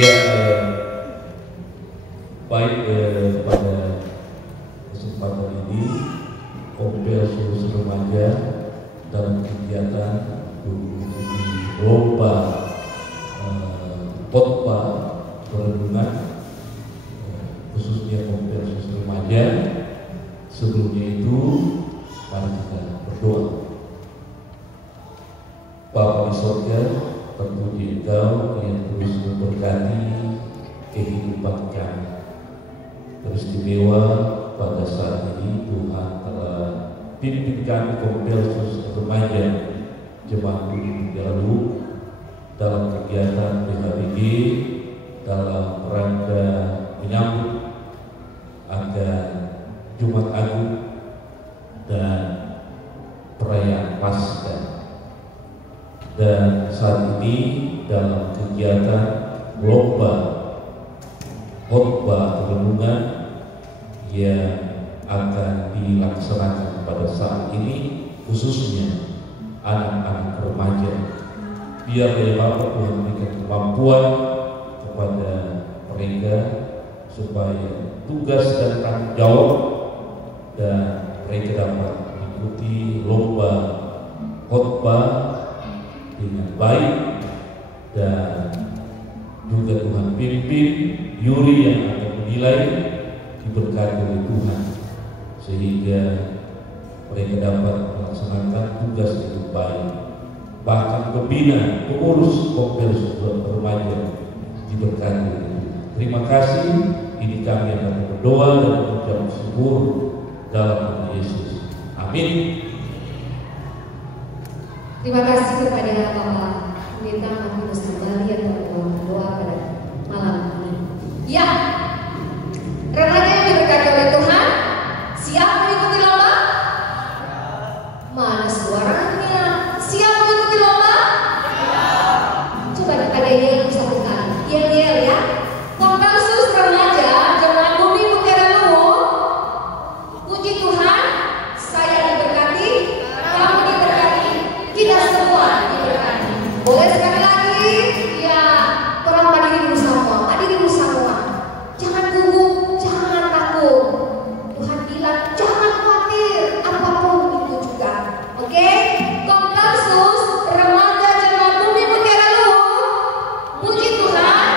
Ya, baik pada kesempatan ini Kompel Seluruh Remaja dalam kegiatan lomba khotbah perenungan khususnya Kompel Seluruh Remaja. Sebelumnya itu mari kita berdoa. Bapa di surga, terpuji Engkau yang terus memberkati kehidupan kami. Teristimewa pada saat ini Tuhan telah pimpin kami Kompel Seluruh Remaja Jemaat Bumi Lalu dalam kegiatan PHBG dalam rangka menyambut agar Jumat Agung dan perayaan Paskah. Dan saat ini dalam kegiatan lomba khotbah renungan yang akan dilaksanakan pada saat ini, khususnya anak-anak remaja. Biar ya Bapak Tuhan berikan kemampuan kepada mereka supaya tugas dan tanggung jawab dan mereka dapat mengikuti lomba khotbah dengan baik, dan juga Tuhan pimpin juri yang akan menilai diberkati oleh Tuhan sehingga mereka dapat melaksanakan tugas dengan baik, bahkan pembina pengurus Kompel Seluruh Remaja diberkati oleh Tuhan. Terima kasih. Ini kami akan berdoa dan mengucap syukur dalam nama Yesus. Amin. Terima kasih kepada Bapak Pendeta Martinus Nambali yang berdoa pada malam ini. Ya, remaja yang diberkati oleh Tuhan, siap mengikuti lomba? Mana suaranya? Siap mengikuti lomba? Coba ada yang satu kali, yel-yel ya. Kompel Seluruh Remaja Jemaat Bumi Mutiara Luwu, puji Tuhan, saya diberkati, kamu diberkati, kita semua diberkati. Boleh sekali lagi? Ya, tolong hadirin semua, jangan gugup, jangan takut. Tuhan bilang jangan khawatir apapun itu juga. Oke? Kompel Seluruh Remaja Jemaat Bumi Mutiara Luwu, puji Tuhan,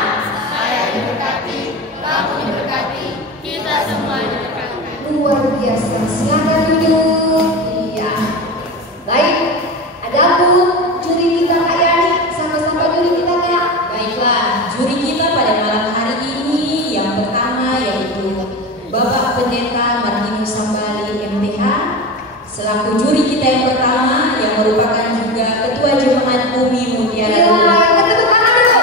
Saya diberkati, kamu diberkati, kita semua diberkati. luar biasa. Silakan duduk. Iya. Baik, ada Bu juri kita Kak Yani, sama-sama juri kita Kak. Baiklah, juri kita pada malam hari ini yang pertama yaitu Bapak Pendeta Martinus Nambali MPH selaku juri kita yang pertama yang merupakan juga Ketua Jemaat Bumi Mutiara Iya, Luwu. kita tepuk tangan dulu.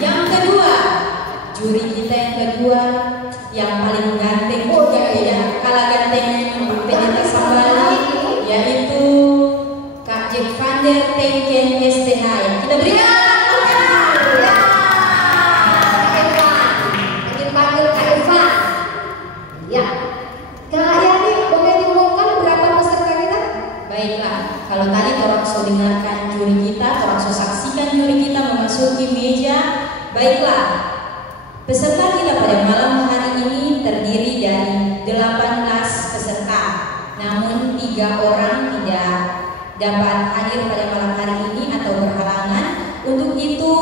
Yang kedua, juri kita yang kedua yang paling ganteng juga ya, kalah gantengnya Pendeta Nambali, yaitu Kak Jack Vander Tenken STH yang kita berikan tepuk tangan. Ya, Kak Evan. Lanjut panggil Kak Evan. Ya. Kak Yani, boleh diumumkan berapa peserta kita? Baiklah, kalau tadi orang sudah dengarkan juri kita, orang sudah saksikan juri kita memasuki meja. Baiklah, peserta kita pada malam hari ini terdiri dari 18 peserta. Namun 3 orang tidak dapat hadir pada malam hari ini atau berhalangan. Untuk itu,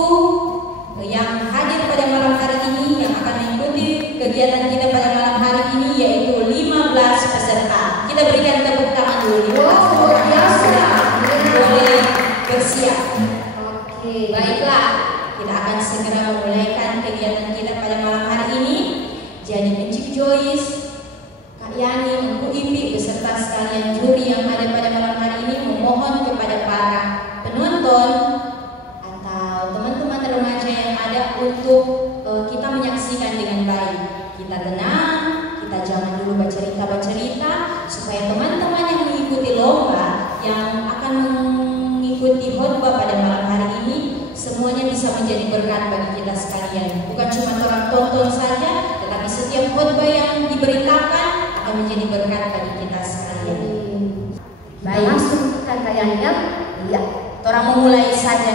yang hadir pada malam hari ini yang akan mengikuti kegiatan kita pada malam hari ini yaitu 15 peserta. Kita berikan tepuk tangan dulu. Wow, luar biasa. Boleh bersiap. Oke. Baiklah, kita akan segera memulaikan kegiatan kita pada malam hari ini. Jadi Encik Joyce, Kak Yani, Ibu Ipi, beserta sekalian juri yang ada pada malam hari ini memohon kepada para penonton atau teman-teman remaja yang ada untuk kita menyaksikan dengan baik. Kita tenang, kita jangan dulu bercerita supaya teman-teman yang mengikuti lomba yang akan mengikuti khotbah pada malam hari ini semuanya bisa menjadi berkat bagi kita sekalian. Bukan cuma orang tonton saja, tetapi setiap khotbah yang diberitakan akan menjadi berkat bagi kita sekalian. Baik, Langsung kita kayaknya. Iya. orang memulai saja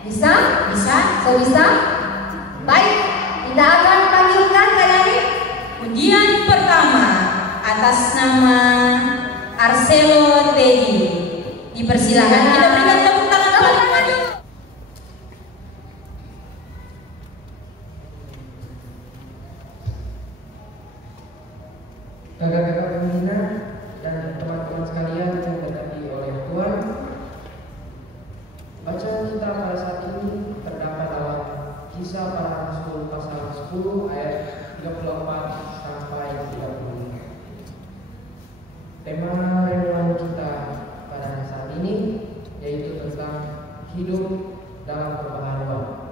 Bisa? Bisa? So bisa? Baik, kita akan panggilkan Kak Yani. Undian pertama atas nama Arcelo Teddy. Dipersilakan. Kita berikan tepuk tangan paling maju. Kakak-kakak pembina dan teman-teman sekalian yang diberkati oleh Tuhan, bacaan kita pada saat ini terdapat dalam Kisah Para Rasul pasal 10 ayat 34 sampai 35. Tema renungan kita pada saat ini yaitu tentang hidup dalam perbaharuan.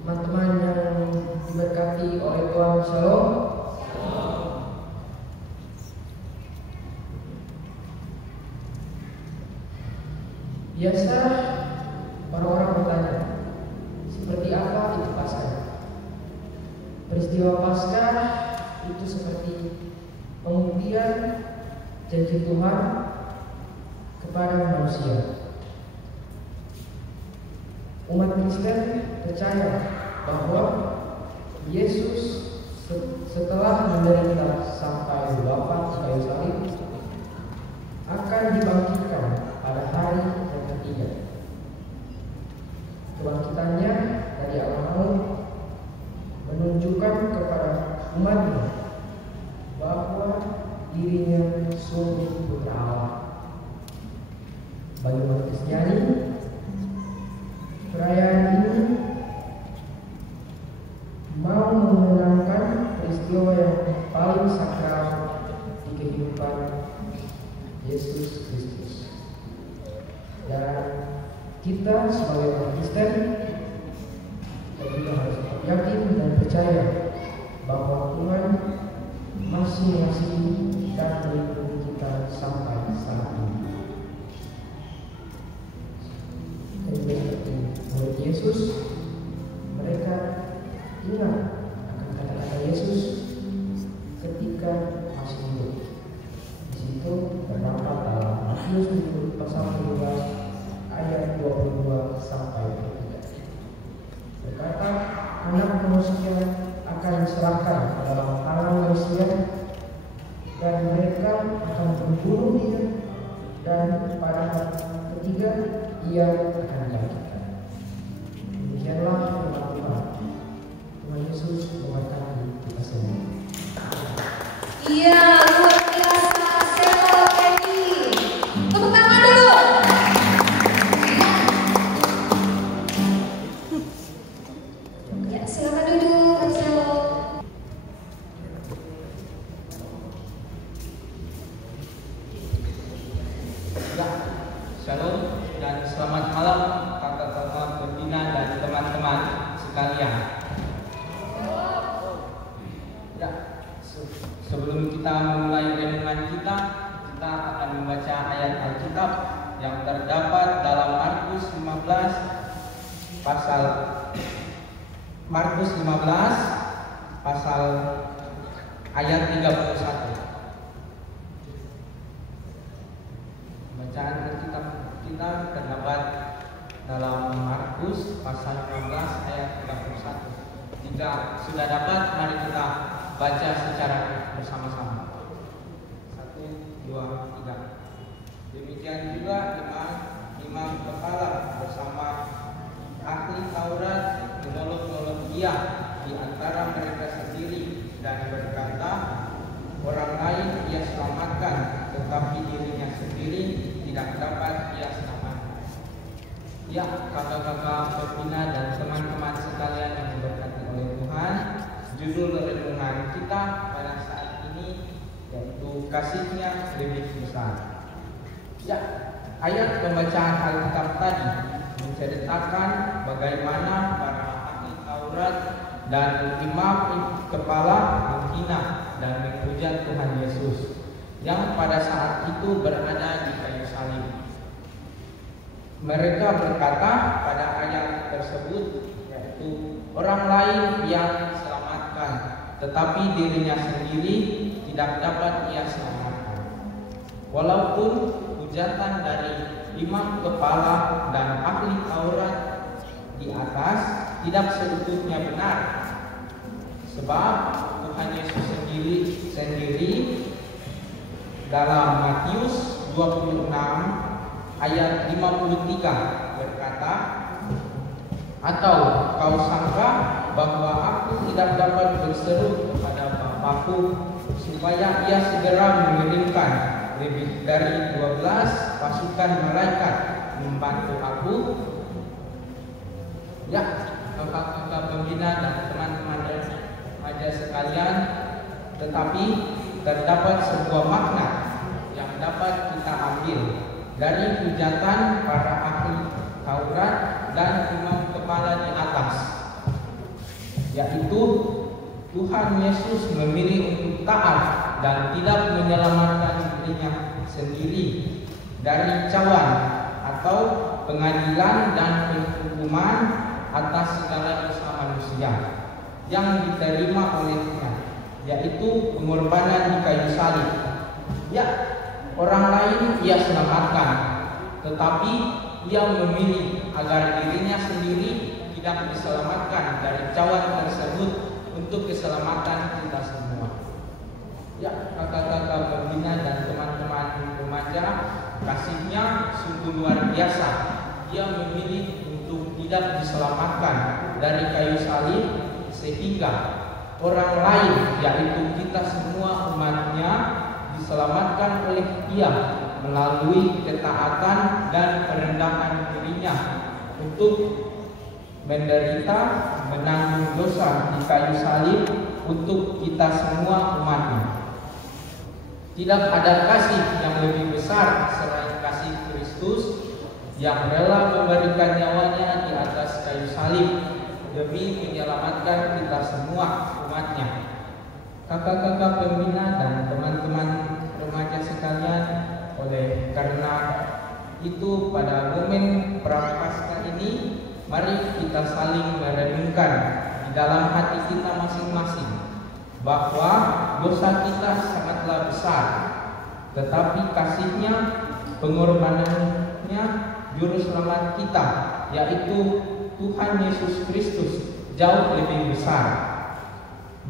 Teman-teman yang diberkati oleh Tuhan, Shalom. Biasa para orang bertanya, seperti apa itu Paskah? Peristiwa Paskah itu seperti pembuktian janji Tuhan kepada manusia. Umat Kristen percaya bahwa Yesus setelah menderita sampai wafat di kayu salib akan dibangkitkan pada hari yang ketiga. Kebangkitannya dari alam maut menunjukkan kepada umatnya bahwa dirinya sungguh putra Allah. Bagi umat Kristiani, perayaan ini mau mengenangkan peristiwa yang paling sakral di kehidupan Yesus Kristus. Dan kita sebagai umat Kristen, kita juga harus yakin dan percaya bahwa Tuhan masih mengasihi dan melindungi kita sampai saat ini. Dan juga seperti murid Yesus, mereka ingat akan kata-kata Yesus ketika masih hidup. Di situ terdapat dalam Matius pasal 17 ayat 22 sampai 23. Berkata, anak manusia akan diserahkan ke dalam tangan manusia dan mereka akan membunuh dia, dan pada hari ketiga ia akan bangkitkan. Demikianlah firman Tuhan. Tuhan Yesus memberkati kita semua. Iya, luar biasa, Arcelo Teddy. Tepuk tangan dulu. Ya, silakan duduk, Arcelo. Ya, shalom dan selamat malam kakak-kakak pembina dan teman-teman sekalian. Ya, sebelum kita memulai renungan kita akan membaca ayat Alkitab yang terdapat dalam Markus 15 pasal ayat 31. Bacaan Alkitab kita terdapat dalam Markus pasal 15 ayat 31. Jika sudah dapat, mari kita baca secara bersama-sama. 1, 2, 3. Demikian juga imam kepala bersama ahli Taurat menolong dia di antara mereka sendiri dan berkata, orang lain ia selamatkan, tetapi dirinya sendiri tidak dapat ia selamatkan. Ya, kakak-kakak pembina dan teman-teman sekalian yang diberkati oleh Tuhan, judul renungan kita pada saat ini yaitu kasihnya lebih besar. Ya, ayat pembacaan Alkitab tadi menceritakan bagaimana para ahli Taurat dan imam kepala menghina dan menghujat Tuhan Yesus yang pada saat itu berada di kayu salib. Mereka berkata pada ayat tersebut, yaitu orang lain yang selamatkan, tetapi dirinya sendiri tidak dapat ia selamatkan. walaupun hujatan dari imam kepala dan ahli Taurat di atas tidak seutuhnya benar. Sebab Tuhan Yesus sendiri dalam Matius 26 ayat 53 berkata, "Atau kau sangka bahwa aku tidak dapat berseru kepada Bapakku supaya ia segera mengirimkan lebih dari 12 pasukan malaikat membantu aku?" Ya, kakak-kakak pembina dan teman-teman remaja sekalian, tetapi terdapat sebuah makna yang dapat kita ambil dari hujatan para ahli Taurat dan imam kepala di atas, yaitu Tuhan Yesus memilih untuk taat dan tidak menyelamatkan dirinya sendiri dari cawan atau pengadilan dan penghukuman atas segala dosa manusia yang diterima olehnya, yaitu pengorbanan di kayu salib. Ya, orang lain ia selamatkan, tetapi ia memilih agar dirinya sendiri tidak diselamatkan dari cawan tersebut untuk keselamatan kita semua. Ya, kakak-kakak pembina dan teman-teman remaja, kasihnya sungguh luar biasa. Ia memilih untuk tidak diselamatkan dari kayu salib sehingga orang lain, yaitu kita semua umatnya, diselamatkan oleh Ia melalui ketaatan dan perendahan dirinya untuk menderita, menanggung dosa di kayu salib untuk kita semua umatnya. Tidak ada kasih yang lebih besar selain kasih Kristus yang rela memberikan nyawanya di atas kayu salib demi menyelamatkan kita semua umatnya. Kakak-kakak pembina dan teman-teman remaja sekalian, oleh karena itu pada momen Prapaskah ini, mari kita saling merenungkan di dalam hati kita masing-masing bahwa dosa kita sangatlah besar, tetapi kasihnya, pengorbanannya, juru selamat kita, yaitu Tuhan Yesus Kristus, jauh lebih besar.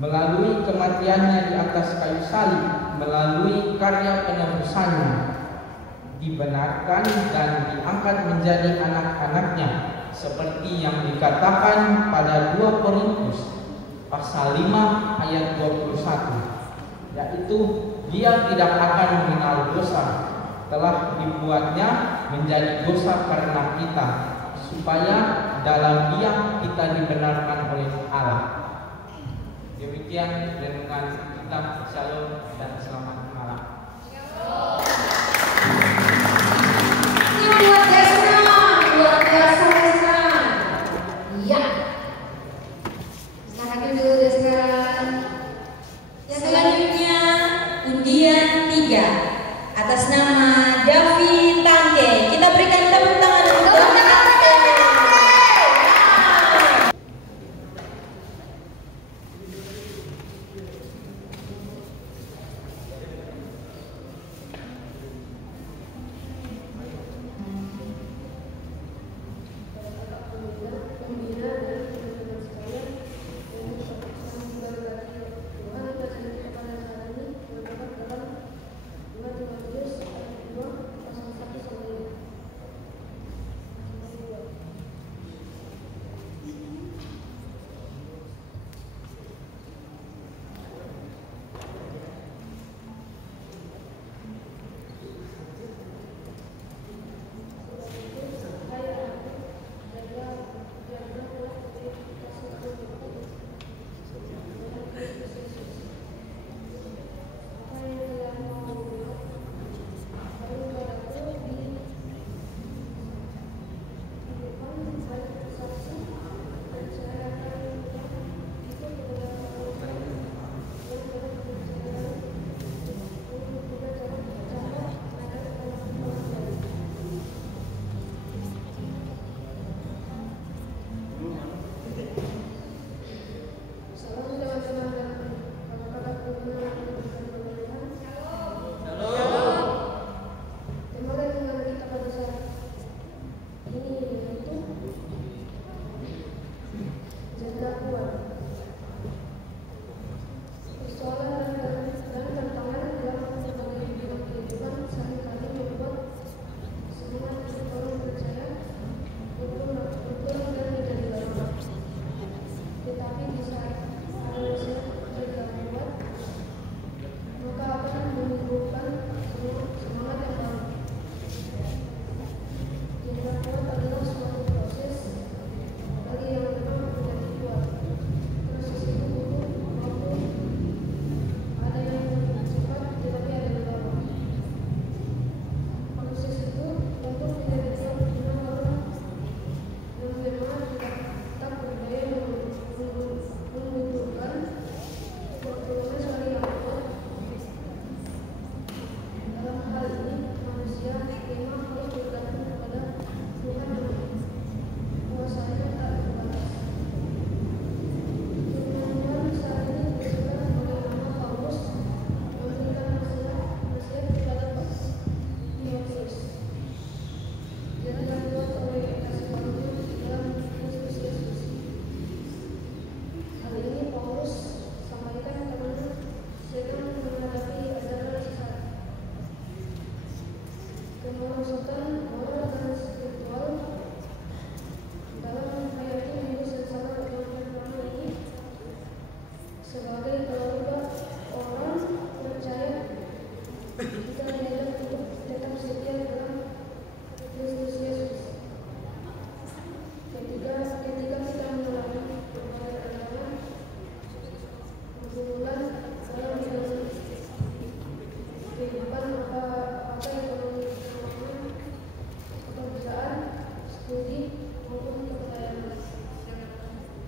Melalui kematiannya di atas kayu salib, melalui karya penebusannya, dibenarkan dan diangkat menjadi anak-anaknya, seperti yang dikatakan pada 2 Korintus pasal 5 ayat 21, yaitu Dia tidak akan mengenal dosa, telah dibuatnya menjadi dosa karena kita, supaya dalam Dia kita dibenarkan oleh Allah. Demikian renungan kita. Shalom dan selamat malam. Luar biasa Desran. Iya. Silakan dulu Desran. Selanjutnya undian 3 atas nama Davi Tangke. Kita berikan tepuk tangan untuk pemusatan moral dan spiritual. Dalam ayat ini secara pertama ini sebagai keluarga orang percaya kita diajak untuk tetap setia dalam Kristus Yesus. Ketika kita mengalami berbagai tantangan, pergumulan dalam kehidupan apa ekonomi, pekerjaan, studi maupun kepercayaan.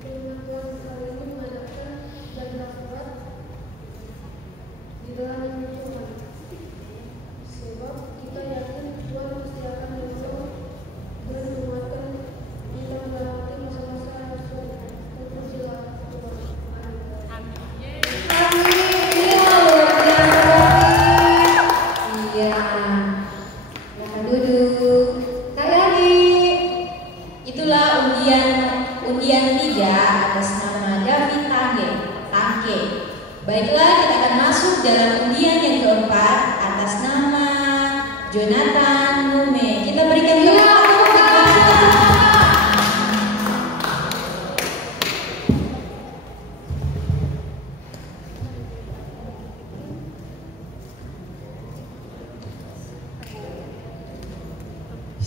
Firman Tuhan kali ini mengajarkan dan berat di dalam Tuhan. Sebab kita yakin Tuhan pasti akan menolong dan menguatkan kita melewati masa-masa sulit. Terpujilah Tuhan. Iya, silakan duduk. Kak Yani. Itulah undian 3 atas nama David Tangke. Baiklah, kita akan masuk dalam undian yang keempat atas nama Jonathan Mume. Kita berikan tepuk tangan.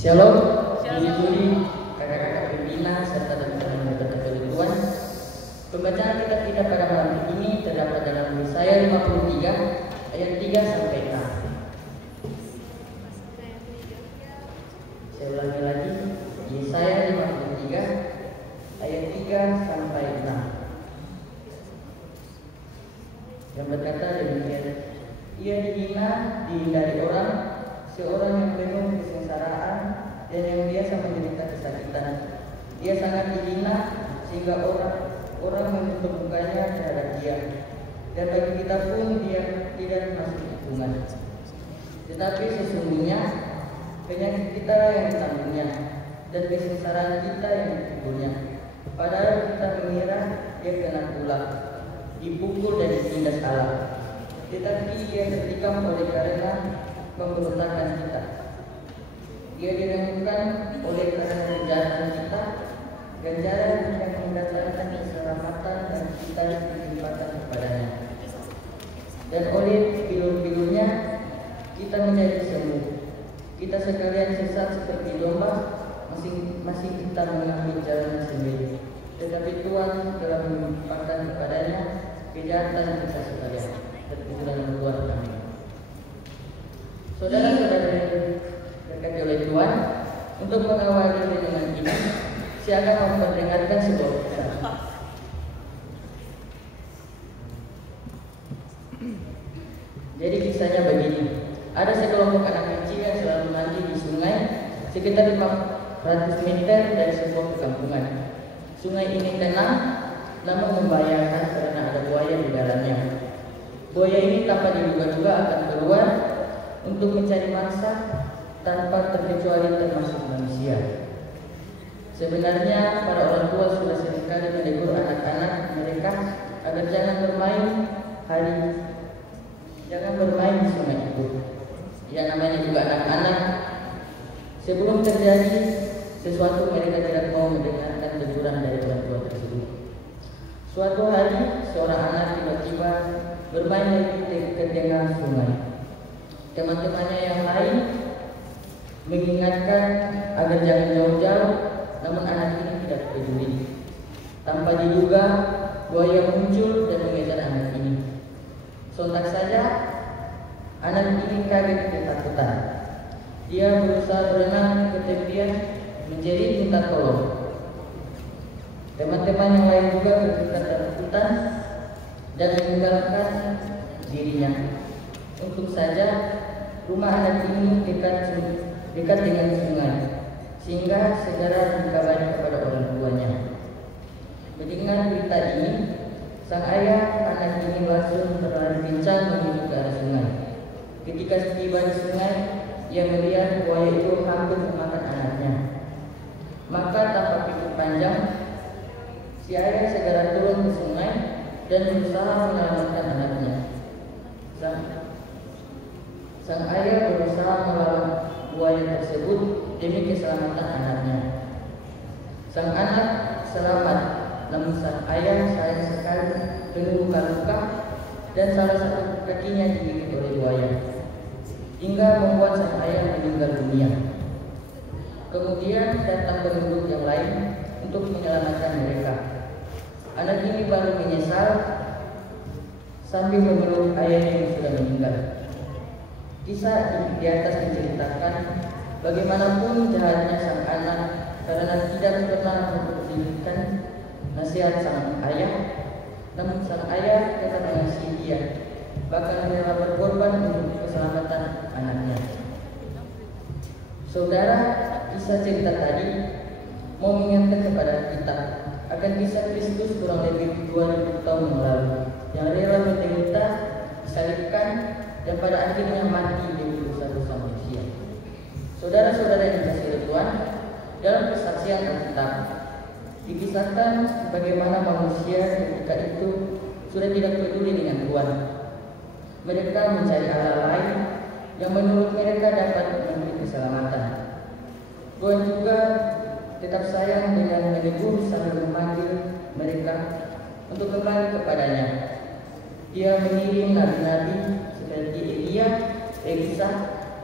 Shalom, juri-juri, kakak-kakak pembina, serta teman-teman yang berkenan Tuhan. Pembacaan kita tidak pada malam ini terdapat dalam Yesaya 53 ayat 3 sampai 6. Saya ulangi lagi, Yesaya 53 ayat 3 sampai 6. Yang berkata demikian, ia dihina, dihindari orang, seorang yang penuh kesengsaraan dan yang biasa menderita kesakitan. Dia sangat dihina sehingga orang menutup mukanya terhadap dia. Dan bagi kita pun dia tidak masuk hitungan. Tetapi sesungguhnya penyakit kita yang ditanggung-Nya dan kesengsaraan kita yang dipikul-Nya. Padahal kita mengira dia kena tulah, dipukul dan ditindas Allah. Tetapi dia tertikam oleh karena pemberontakan kita. Dia diremukkan oleh karena kejahatan kita, ganjaran yang mendatangkan keselamatan dan kita dilimpahkan kepadanya. Dan oleh pilur-pilurnya kita menjadi sembuh. Kita sekalian sesat seperti domba, masing kita mengambil jalan sendiri. Tetapi Tuhan telah melimpahkan kepadanya kejahatan kita sekalian. Terpujilah Tuhan, amin. Saudara-saudara yang diberkati oleh Tuhan, untuk mengawali renungan ini, saya akan memperdengarkan sebuah kisah. Jadi kisahnya begini, ada sekelompok anak kecil yang selalu mandi di sungai sekitar 500 meter dari sebuah perkampungan. Sungai ini tenang, namun membahayakan karena ada buaya di dalamnya. Buaya ini tanpa diduga-duga akan keluar untuk mencari mangsa tanpa terkecuali termasuk manusia. Sebenarnya para orang tua sudah seringkali menegur anak-anak mereka agar jangan bermain di sungai itu. Ya, namanya juga anak-anak. Sebelum terjadi sesuatu mereka tidak mau mendengarkan teguran dari orang tua tersebut. Suatu hari seorang anak tiba-tiba bermain di tengah sungai. Teman-temannya yang lain mengingatkan agar jangan jauh-jauh, namun anak ini tidak peduli. Tanpa diduga, buaya muncul dan mengejar anak ini. Sontak saja, anak ini kaget ketakutan. Dia berusaha berenang ke tepian, menjerit minta tolong. Teman-teman yang lain juga ketakutan dan meninggalkan dirinya. Untung saja rumah anak ini dekat dengan sungai, sehingga segera dikabari kepada orang tuanya. Mendengar berita ini, sang ayah anak ini langsung berlari kencang menuju ke arah sungai. Ketika tiba di sungai, ia melihat buaya itu hampir memakan anaknya. Maka tanpa pikir panjang, si ayah segera turun ke sungai dan berusaha menyelamatkan anaknya. Sang ayah berusaha buaya tersebut demi keselamatan anaknya. Sang anak selamat, namun sang ayah sayang sekali penuh luka-luka dan salah satu kakinya digigit oleh buaya, hingga membuat sang ayah meninggal dunia. Kemudian datang penduduk yang lain untuk menyelamatkan mereka. Anak ini baru menyesal sambil memeluk ayahnya yang sudah meninggal. Kisah di atas menceritakan bagaimanapun jahatnya sang anak karena tidak pernah memperdulikan nasihat sang ayah, namun sang ayah tetap mengasihi dia, bahkan rela berkorban untuk keselamatan anaknya. Saudara, kisah cerita tadi mau mengingatkan kepada kita akan kisah Kristus kurang lebih 2000 tahun yang lalu, yang rela menderita, disalibkan, dan pada akhirnya mati demi dosa-dosa manusia. Saudara-saudara yang dikasihi Tuhan, dalam kesaksian Alkitab dikisahkan bagaimana manusia ketika itu sudah tidak peduli dengan Tuhan. Mereka mencari Allah lain yang menurut mereka dapat memberi keselamatan. Tuhan juga tetap sayang dengan menegur sambil memanggil mereka untuk kembali kepadanya. Dia mengirim nabi-nabi seperti Elia, Elisa,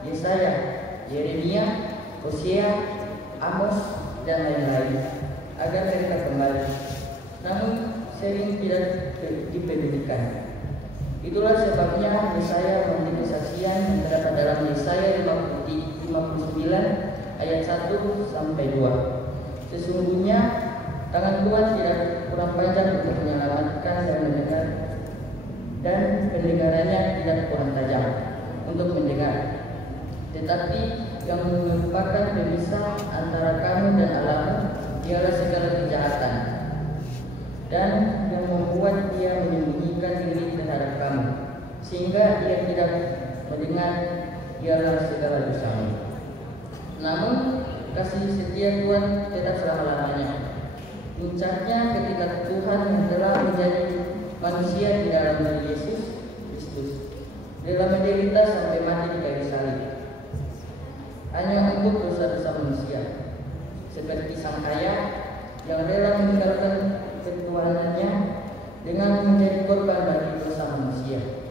Yesaya, Yeremia, Hosea, Amos, dan lain-lain agar mereka kembali. Namun sering tidak dipedulikan. Itulah sebabnya Yesaya memberi kesaksian yang terdapat dalam Yesaya 59 ayat 1 sampai 2. Sesungguhnya tangan Tuhan tidak kurang panjang untuk menyelamatkan dan pendengarannya tidak kurang tajam untuk mendengar. Tetapi yang merupakan pemisah antara kamu dan Allahmu ialah segala kejahatan, dan yang membuat dia menyembunyikan diri terhadap kamu, sehingga dia tidak mendengar ialah segala dosamu. Namun kasih setia Tuhan tetap selama-lamanya. Puncaknya ketika Tuhan yang telah menjadi manusia di dalam diri Yesus Kristus rela menderita sampai mati di kayu salib hanya untuk dosa-dosa manusia, seperti sang ayah yang rela meninggalkan ketuhanannya dengan menjadi korban bagi dosa manusia.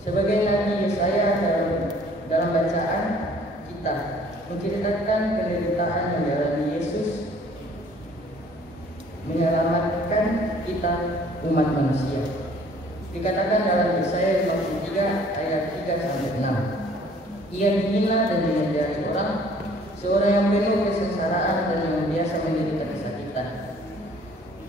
Sebagai Nabi Yesaya dalam bacaan kita menceritakan penderitaan yang dialami Yesus menyelamatkan kita umat manusia. Dikatakan dalam Yesaya 53 ayat 3 sampai 6. Ia dihina dan dimenjari orang, seorang yang penuh kesengsaraan dan yang biasa menderita kesakitan.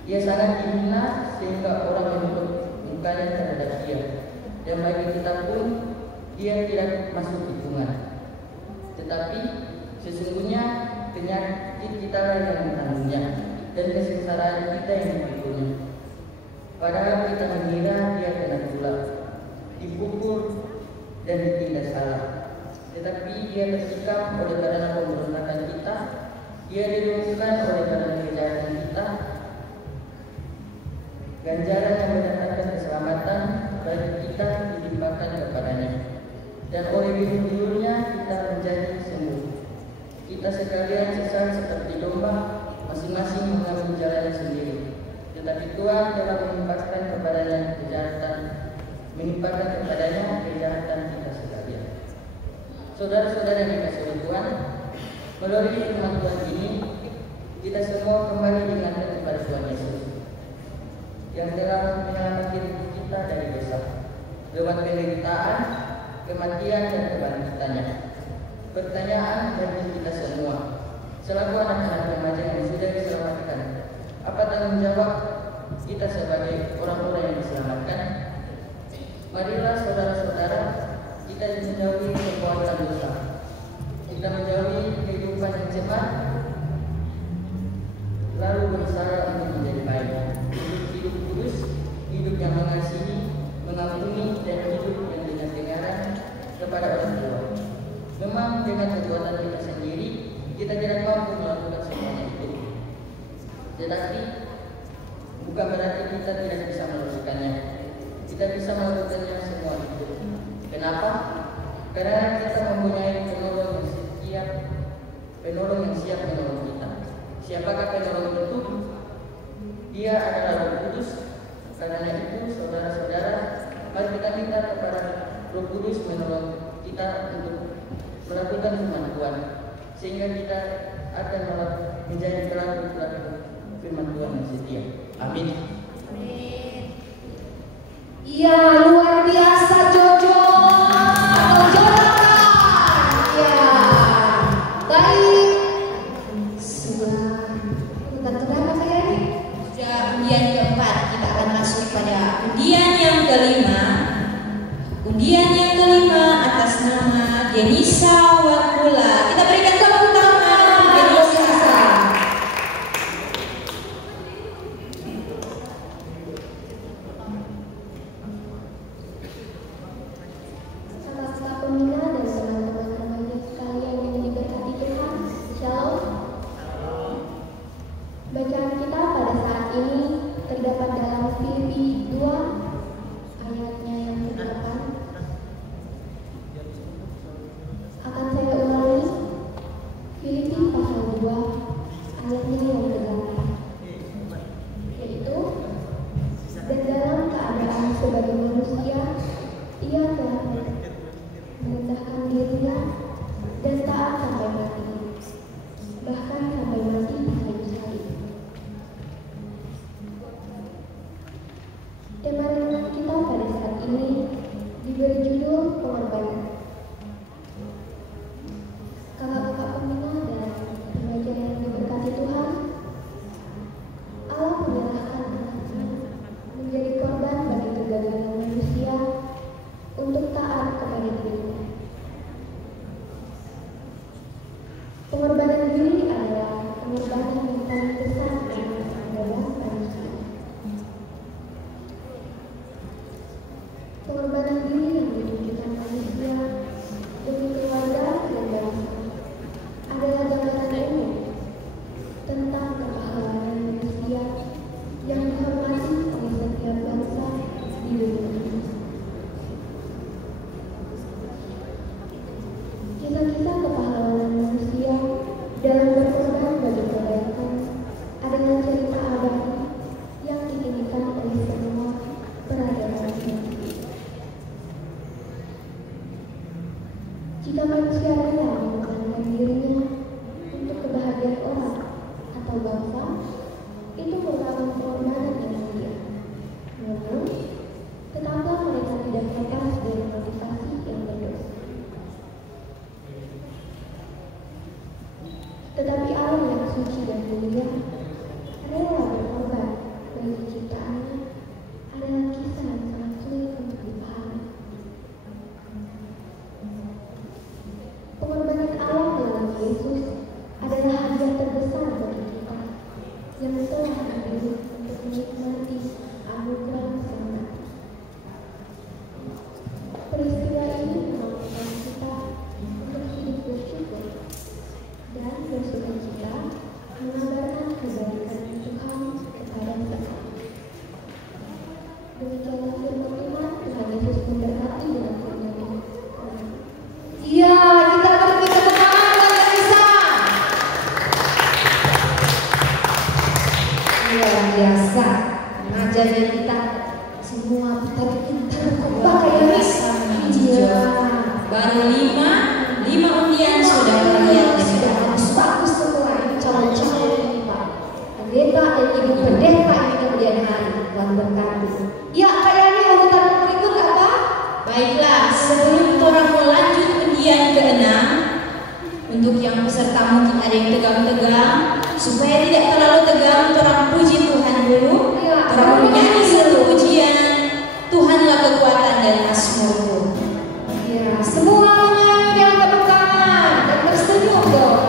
Ia sangat dihina sehingga orang menutup mukanya terhadap dia, dan bagi kita pun dia tidak masuk hitungan. Tetapi sesungguhnya penyakit kita yang menanggungnya dan kesengsaraan kita yang dipikunya. Padahal kita mengira dia kena gula, dipukul dan ditindas salah. Tetapi dia tersikam oleh karena pemberontakan kita, dia dilumpuhkan oleh karena kejahatan kita. Ganjaran yang mendatangkan keselamatan bagi kita dilimpahkan kepadanya, dan oleh bibir-bibirnya kita menjadi sembuh. Kita sekalian sesat seperti domba, masing-masing mengambil jalannya sendiri. Tetapi Tuhan telah menimpakan kepadanya kejahatan kita sekalian. Saudara-saudara yang dikasihi Tuhan, melalui firman Tuhan ini kita semua kembali diingatkan kepada Tuhan Yesus yang telah menyelamatkan kita dari dosa lewat penderitaan, kematian, dan kebangkitannya. Pertanyaan bagi kita semua, selaku anak-anak remaja yang sudah diselamatkan, apa tanggung jawab kita sebagai orang-orang yang diselamatkan? Marilah saudara-saudara, kita menjauhi perbuatan dosa, kita menjauhi kehidupan yang cepat, lalu berusaha untuk menjadi baik, hidup kudus, hidup yang mengasihi, mengampuni, dan hidup yang dengan dengaran kepada orang tua. Memang dengan kekuatan kita sendiri kita tidak mampu melakukan semuanya itu, tetapi bukan berarti kita tidak bisa melakukannya. Kita bisa melakukannya semua itu. Kenapa? Karena kita mempunyai penolong yang setia penolong yang siap menolong kita. Siapakah penolong itu? Dia adalah Roh Kudus. Karena itu, saudara-saudara, mari kita minta kepada Roh Kudus menolong kita untuk melakukan firman Tuhan, sehingga kita akan menjadi pelaku firman Tuhan yang setia. Amin. Ya, luar biasa Jojo atau Jonathan. Ya, baik. Sudah berapa saya ini? Sudah undian keempat, kita akan masuk pada undian yang kelima. Undian yang kelima atas nama Denisa Wakula. Kita berikan tepuk tangan Denisa. Kakak Pemina dan teman-teman remaja sekalian yang diberkati Tuhan, Shalom. Bacaan kita pada saat ini terdapat dalam Filipi 2 ayatnya yang ke-8. Akan saya ulangi, Filipi pasal 2 ayatnya yang ke-8, yaitu, dan dalam keadaan sebagai manusia, ia telah merendahkan dirinya dan taat sampai mati, bahkan sampai mati di kayu salib. Tema renungan kita pada saat ini diberi judul pengorbanan. Kakak-kakak pembina dan remaja yang diberkati Tuhan, Allah menyerahkan anaknya menjadi korban bagi kegagalan manusia untuk taat kepada dirinya. Pengorbanan diri adalah pengorbanan yang paling besar dalam manusia. Pengorbanan diri yang ditunjukkan manusia demi keluarga dan bangsa adalah gambaran umum tentang kepahlawanan manusia yang dihormati oleh setiap bangsa di dunia ini. Kisah-kisah kepahlawanan manusia dalam berkorban bagi kebaikan adalah cerita abadi yang diinginkan oleh semua peradaban manusia. Jika manusia rela mengorbankan dirinya untuk kebahagiaan orang atau bangsa, itu merupakan pengorbanan yang mulia. Namun, tetaplah mereka tidak lepas dari motivasi yang berdosa. Tetapi Allah yang suci dan mulia rela berkorban bagi ciptaannya adalah kisah yang sangat sulit untuk dipahami. Pengorbanan Allah melalui Yesus adalah hadiah terbesar bagi kita yang telah dipilih untuk menikmati anugerah Sang Mati. Peristiwa ini memampukan kita untuk hidup bersyukur dan bersukacita mengabarkan kebaikan Tuhan kepada kita. Demikianlah firman Tuhan. Tuhan Yesus memberkati dengan firman-Nya. Ya, kita beri tepuk tangan buat Denisa. Luar biasa. Mengajarnya kita semua kita bikin terkopak kayak Denisa. Iya. Baru lima undian sudah terlihat dari Sudah bagus semua ini calon-calon ini Pak. Pendeta dan ibu pendeta ini kemudian hari Tuhan berkati. Ya, kayaknya urutan berikut apa? Baiklah, sebelum orang melanjut undian ke-6, untuk yang peserta mungkin ada yang tegang-tegang, supaya tidak terlalu tegang, orang puji Tuhan dulu. Orang menyanyi satu pujian, Tuhanlah kekuatan dan mazmurku. Ya, semuanya yang tepuk tangan dan tersenyum dong.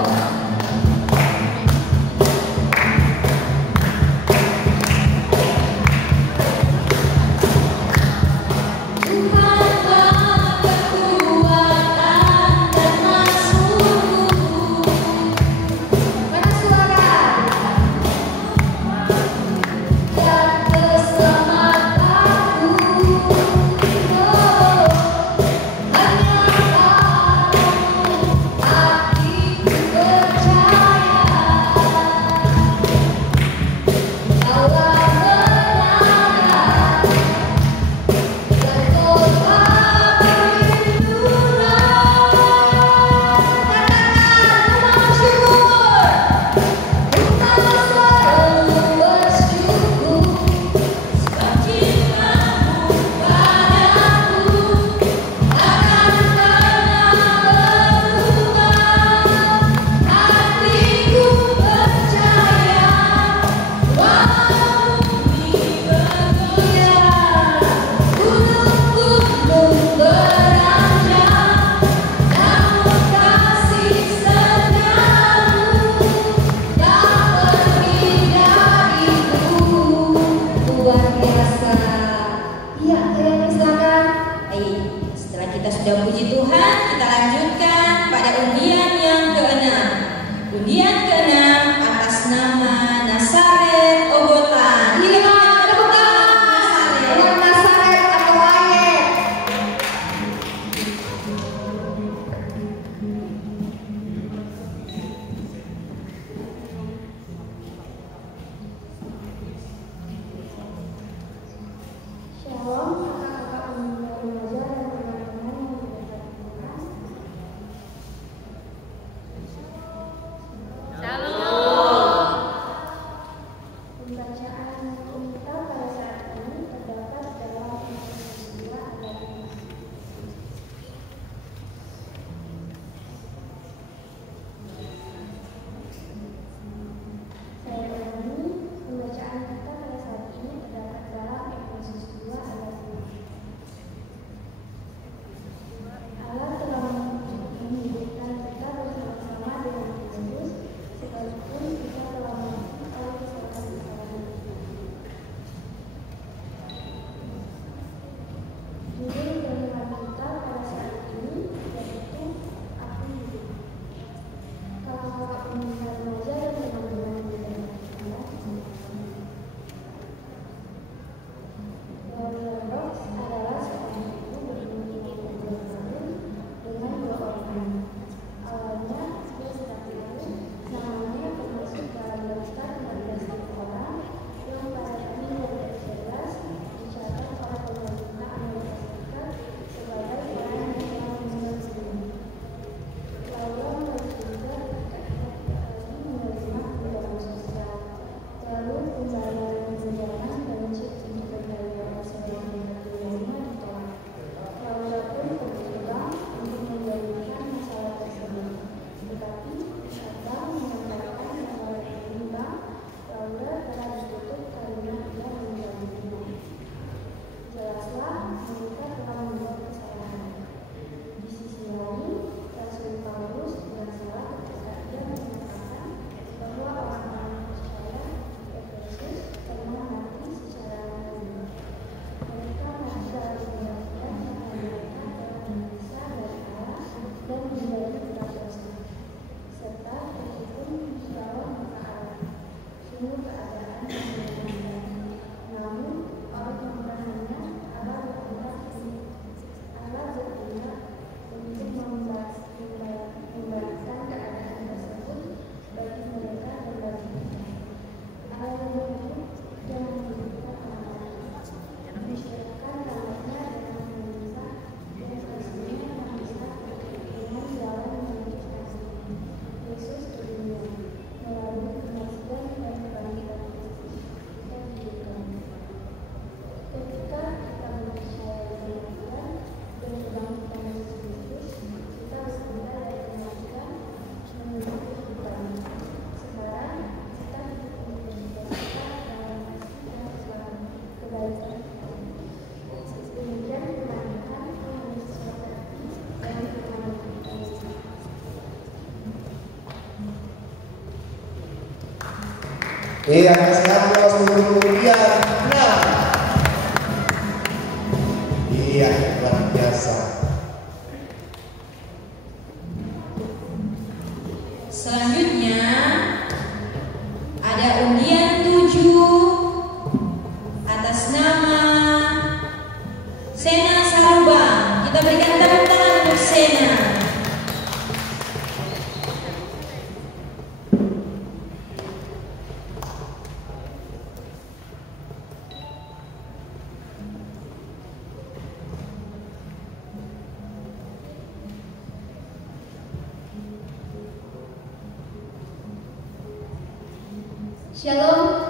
Mana suara? Dan keselamatanku. Oh. Iya, kasih aplaus untuk kemudian. Nah, iya, luar biasa. Selanjutnya ada undian 7 atas nama Sena Sarubang. Kita berikan tepuk tangan untuk Sena. Shalom.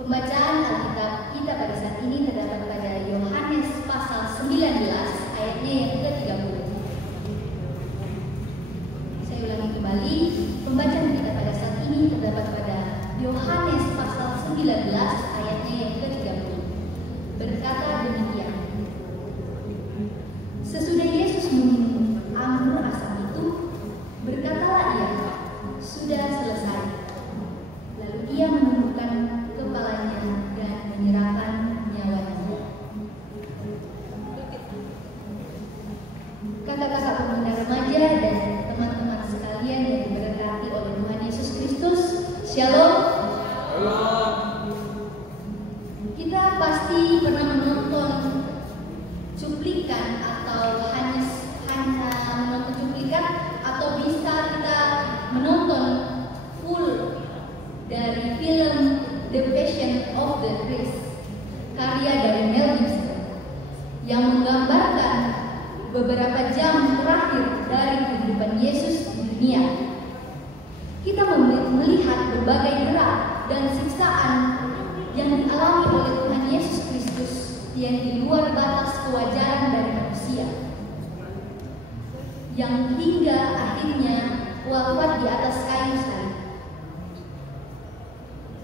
Pembacaan Alkitab kita pada saat ini terdapat pada Yohanes pasal 19 ayatnya yang ke-30. Saya ulangi kembali, pembacaan kita pada saat ini terdapat pada Yohanes pasal 19 ayatnya yang ke-30. Berkata demikian. Sesudah Yesus meminum anggur asam itu, berkatalah ia, sudah selesai. Lalu ia menundukkan kepalanya dan menyerahkan nyawanya. Kakak-kakak pemuda remaja dan teman-teman sekalian yang diberkati oleh Tuhan Yesus Kristus, Shalom. Kita pasti pernah menonton cuplikan atau hanya menonton cuplikan, atau bisa kita menonton full dari film The Passion of the Christ, karya dari Mel Gibson, yang menggambarkan beberapa jam terakhir dari kehidupan Yesus di dunia. Kita melihat berbagai gerak dan siksaan yang dialami oleh Tuhan Yesus Kristus yang di luar batas kewajaran dari manusia, yang hingga akhirnya wafat di atas kayu salib.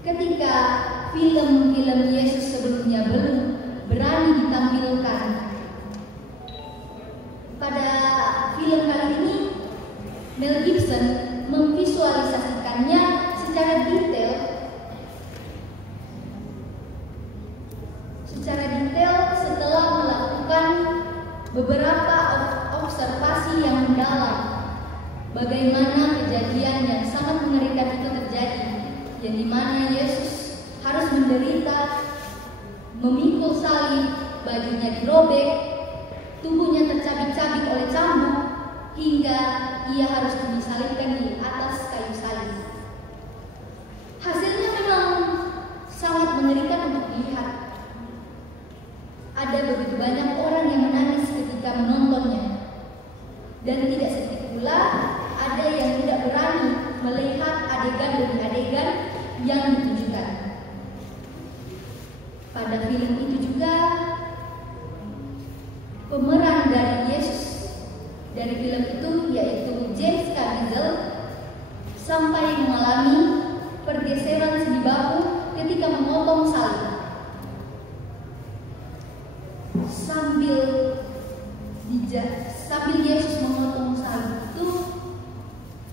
Ketika film-film Yesus sebelumnya belum berani ditampilkan, pada film kali ini Mel Gibson memvisualisasikannya secara detail setelah melakukan beberapa observasi yang mendalam bagaimana kejadian yang sangat mengerikan itu terjadi, yang dimana Yesus harus menderita, memikul salib, bajunya dirobek, tubuhnya tercabik-cabik oleh cambuk, hingga ia harus disalibkan di atas kayu salib. Hasilnya memang sangat mengerikan untuk dilihat. Ada begitu banyak orang yang menangis ketika menontonnya, dan tidak sedikit pula ada yang tidak berani melihat adegan demi adegan yang ditunjukkan. Pada film itu juga pemeran dari Yesus dari film itu, yaitu James Caviezel, sampai mengalami pergeseran sendi bahu ketika memotong salib. Sambil Yesus memotong salib itu,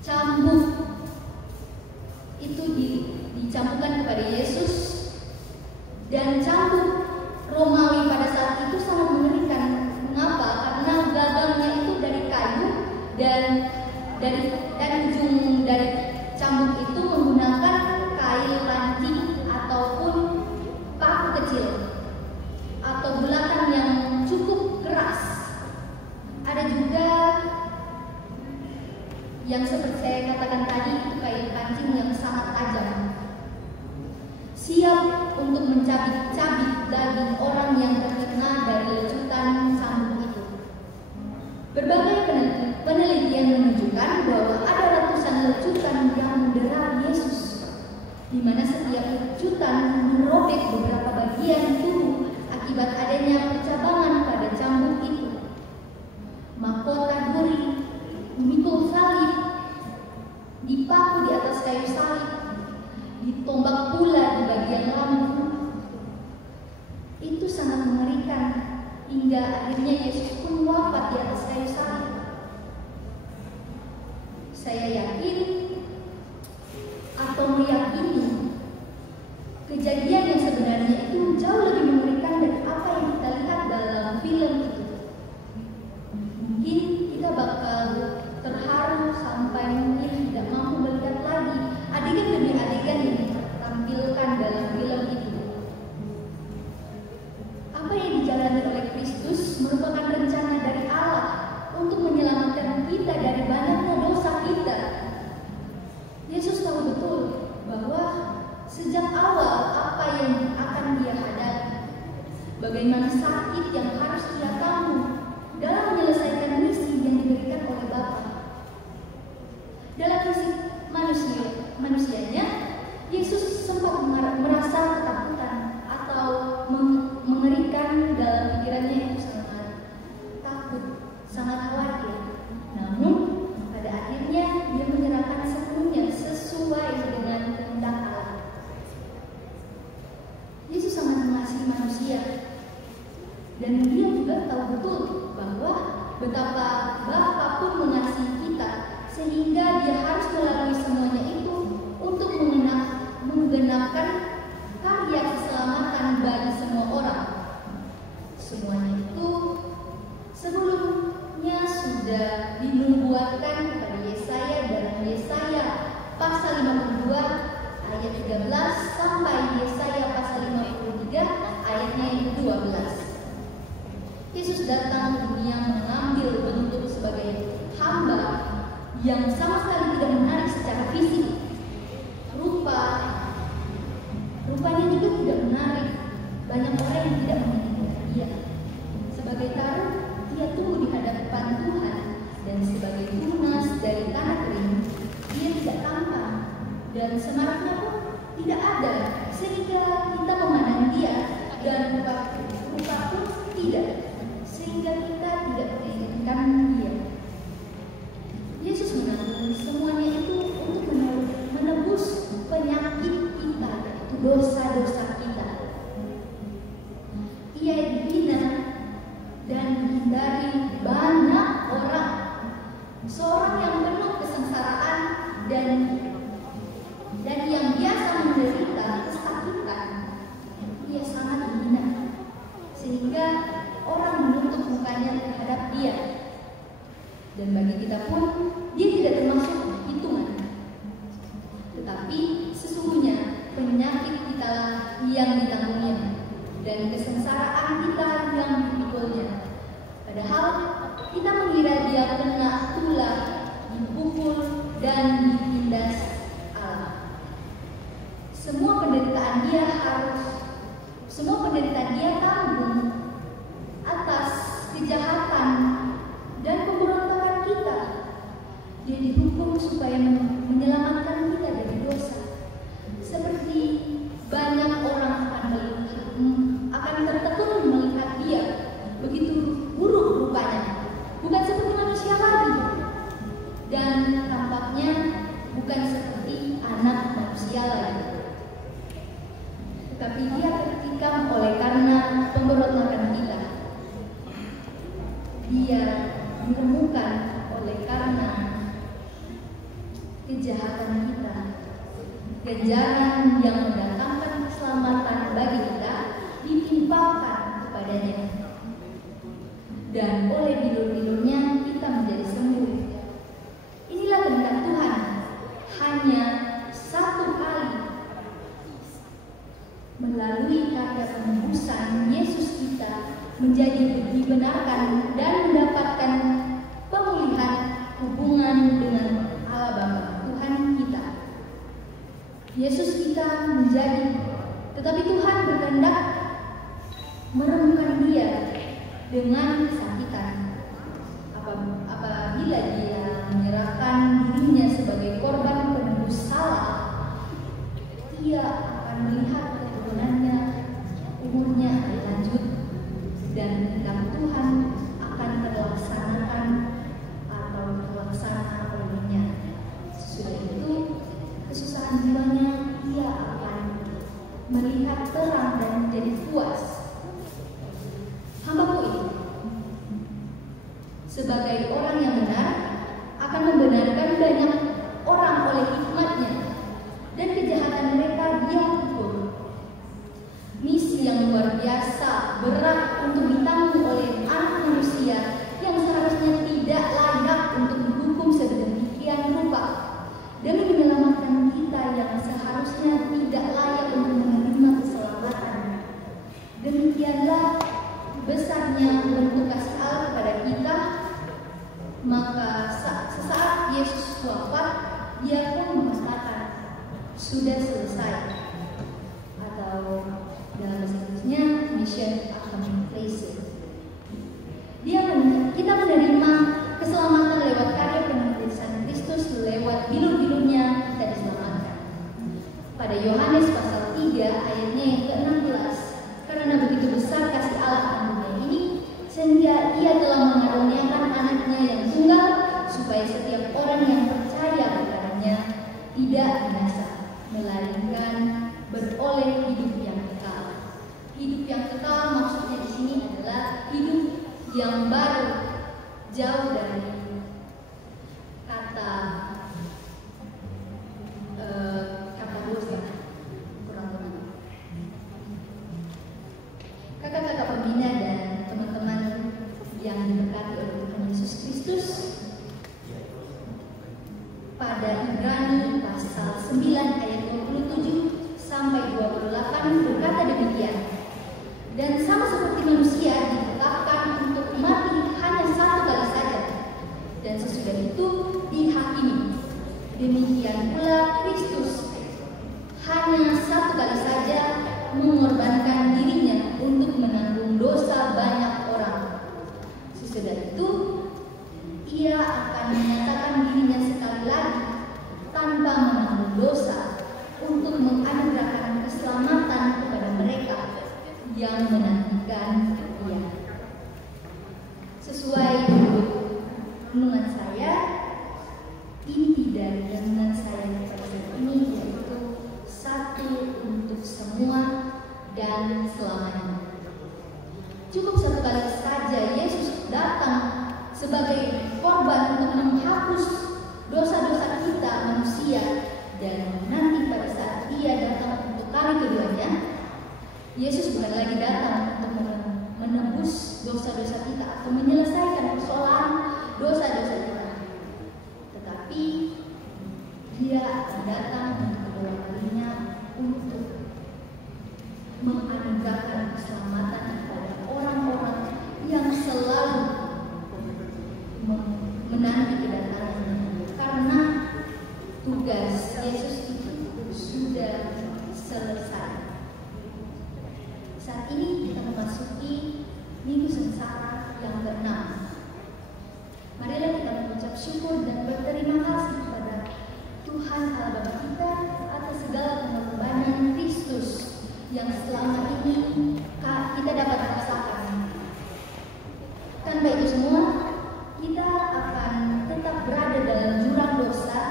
cambuk itu dicampurkan kepada Yesus, dan cambuk Romawi pada saat itu sangat mengerikan. Mengapa? Karena gagangnya itu dari kayu, dan ujung dari cambuk itu menggunakan kail ranting ataupun paku kecil atau bulatan yang cukup keras. Ada juga yang seperti saya katakan tadi, itu kail pancing yang sangat tajam, siap untuk mencabik-cabik daging orang yang terkena dari lecutan cambuk itu. Berbagai penelitian menunjukkan bahwa ada ratusan lecutan yang mendera Yesus, di mana setiap lecutan merobek beberapa bagian tubuh akibat adanya percabangan pada cambuk itu. Mahkota duri, memikul salib, dipaku di atas kayu salib, ditombak pula di bagian lambung. Itu sangat mengerikan, hingga akhirnya Yesus pun wafat di atas kayu salib. Saya yakin Dalam fisik manusianya, Yesus sempat merasa ketakutan atau mengerikan. Dalam pikirannya itu sangat takut, sangat khawatir. Namun pada akhirnya dia menyerahkan sepenuhnya sesuai dengan kehendak Allah. Yesus sangat mengasihi manusia, dan dia juga tahu betul bahwa betapa Bapa pun mengasihi kita, sehingga dia harus melalui semuanya itu untuk menggenapkan karya keselamatan bagi semua orang. Semuanya itu sebelumnya sudah dinubuatkan kepada Yesaya dalam Yesaya pasal 52 ayat 13 sampai Yesaya pasal 53 ayatnya yang ke-12. Yesus datang ke dunia mengambil bentuk sebagai hamba yang sama sekali tidak menarik secara fisik. Rupanya juga tidak menarik. Banyak orang yang tidak menginginkan dia. Sebagai taruh, dia tumbuh di hadapan Tuhan, dan sebagai tunas dari tanah kering, dia tidak tampan, dan semaraknya pun tidak ada, sehingga kita memandang dia, dan rupa pun tidak, sehingga kita tidak menginginkan dia. Yesus menanggung semuanya itu untuk menebus penyakit kita, yaitu dosa-dosa kita. Ia dihina dan dihindari banyak orang. Seorang yang penuh kesengsaraan dan yang biasa menderita kesakitan, ia sangat dihina, sehingga orang menutup mukanya terhadap dia. Dan bagi kita pun, dia tidak termasuk hitungan. Tetapi sesungguhnya penyakit kita yang ditanggungnya, dan kesengsaraan kita yang dipikulnya. Padahal kita mengira dia kena tulah, dipukul, dan ditindas Allah. Semua penderitaan dia tanggung atas kejahatan dan pemberontakan kita. Dia dihukum supaya menyelamatkan kita dari dosa. Seperti banyak orang akan tertegun melihat dia begitu buruk rupanya, bukan seperti manusia lagi, dan tampaknya bukan seperti anak manusia lagi. Tetapi dia tertikam oleh karena pemberontakan kita. Dia ditemukan oleh karena kejahatan kita. Ganjaran yang mendatangkan keselamatan bagi kita ditimpakan kepadanya, dan oleh bilur-bilurnya kita menjadi sembuh. Inilah kehendak Tuhan. Hanya satu kali melalui karya penebusan Yesus kita menjadi dibenarkan dan mendapatkan pemulihan hubungan dengan Allah Bapa Tuhan kita. Yesus kita menjadi, tetapi Tuhan berkehendak menemukan dia dengan kesakitan. Apabila dia menyerahkan dirinya sebagai korban penebus salah, ia akan melihat keturunannya, umurnya lanjut, dan kehendak Tuhan akan terlaksanakan atau terlaksana olehnya. Sesudah itu, kesusahan jiwanya ia akan melihat terang dan menjadi puas. Hambaku itu sebagai orang yang benar akan membenarkan banyak orang oleh hikmatnya, dan kejahatan mereka dia pukul. Misi yang luar biasa berat untuk ditanggung oleh anak manusia yang seharusnya tidak layak untuk dihukum sedemikian rupa, demi menyelamatkan kita yang seharusnya tidak layak untuk menerima keselamatan. Demikianlah besarnya bentuk kasih Allah kepada kita. Maka sesaat Yesus wafat, dia pun mengatakan sudah selesai, atau dalam bahasa Inggrisnya mission accomplished. Kita menerima keselamatan lewat karya penebusan Kristus lewat Yohanes pasal 3 ayatnya yang ke-16. Karena begitu besar kasih Allah akan dunia ini, sehingga Ia telah mengaruniakan anaknya yang tunggal, supaya setiap orang yang percaya kepadanya tidak binasa, melainkan beroleh hidup yang kekal. Hidup yang kekal maksudnya di sini adalah hidup yang baru, jauh dari kata dosa, kurang lebih. Kakak-kakak pembina dan teman-teman yang diberkati oleh Tuhan Yesus Kristus, pada Ibrani pasal 9 ayat 27 sampai 28 berkata demikian. Dan sama seperti manusia ditetapkan untuk mati hanya satu kali saja, dan sesudah itu dihakimi. Demikian pula Kristus hanya satu kali saja mengorbankan dirinya untuk menanggung dosa banyak orang. Sesudah itu Ia akan menyatakan dirinya sekali lagi tanpa menanggung dosa untuk menganugerahkan keselamatan kepada mereka yang menantikan Dia. Sesuai renungan saya, inti dari renungan saya pada saat ini yaitu satu untuk semua dan selamanya. Cukup satu kali saja Yesus datang sebagai korban untuk menghapus dosa-dosa kita manusia, dan nanti pada saat Dia datang untuk kali keduanya, Yesus bukan lagi datang untuk menebus dosa-dosa kita atau menyelesaikan persoalan dosa-dosa kita, tetapi Dia akan datang untuk kedua kalinya untuk menganugerahkan keselamatan kepada orang-orang yang selalu menanti kedatangannya, karena tugas Yesus itu sudah selesai. Saat ini kita memasuki Minggu Sengsara yang ke-6. Marilah kita mengucap syukur dan berterima kasih kepada Tuhan Allah Bapa kita atas segala pengorbanan Kristus yang selama ini kita dapat rasakan. Tanpa itu semua, kita akan tetap berada dalam jurang dosa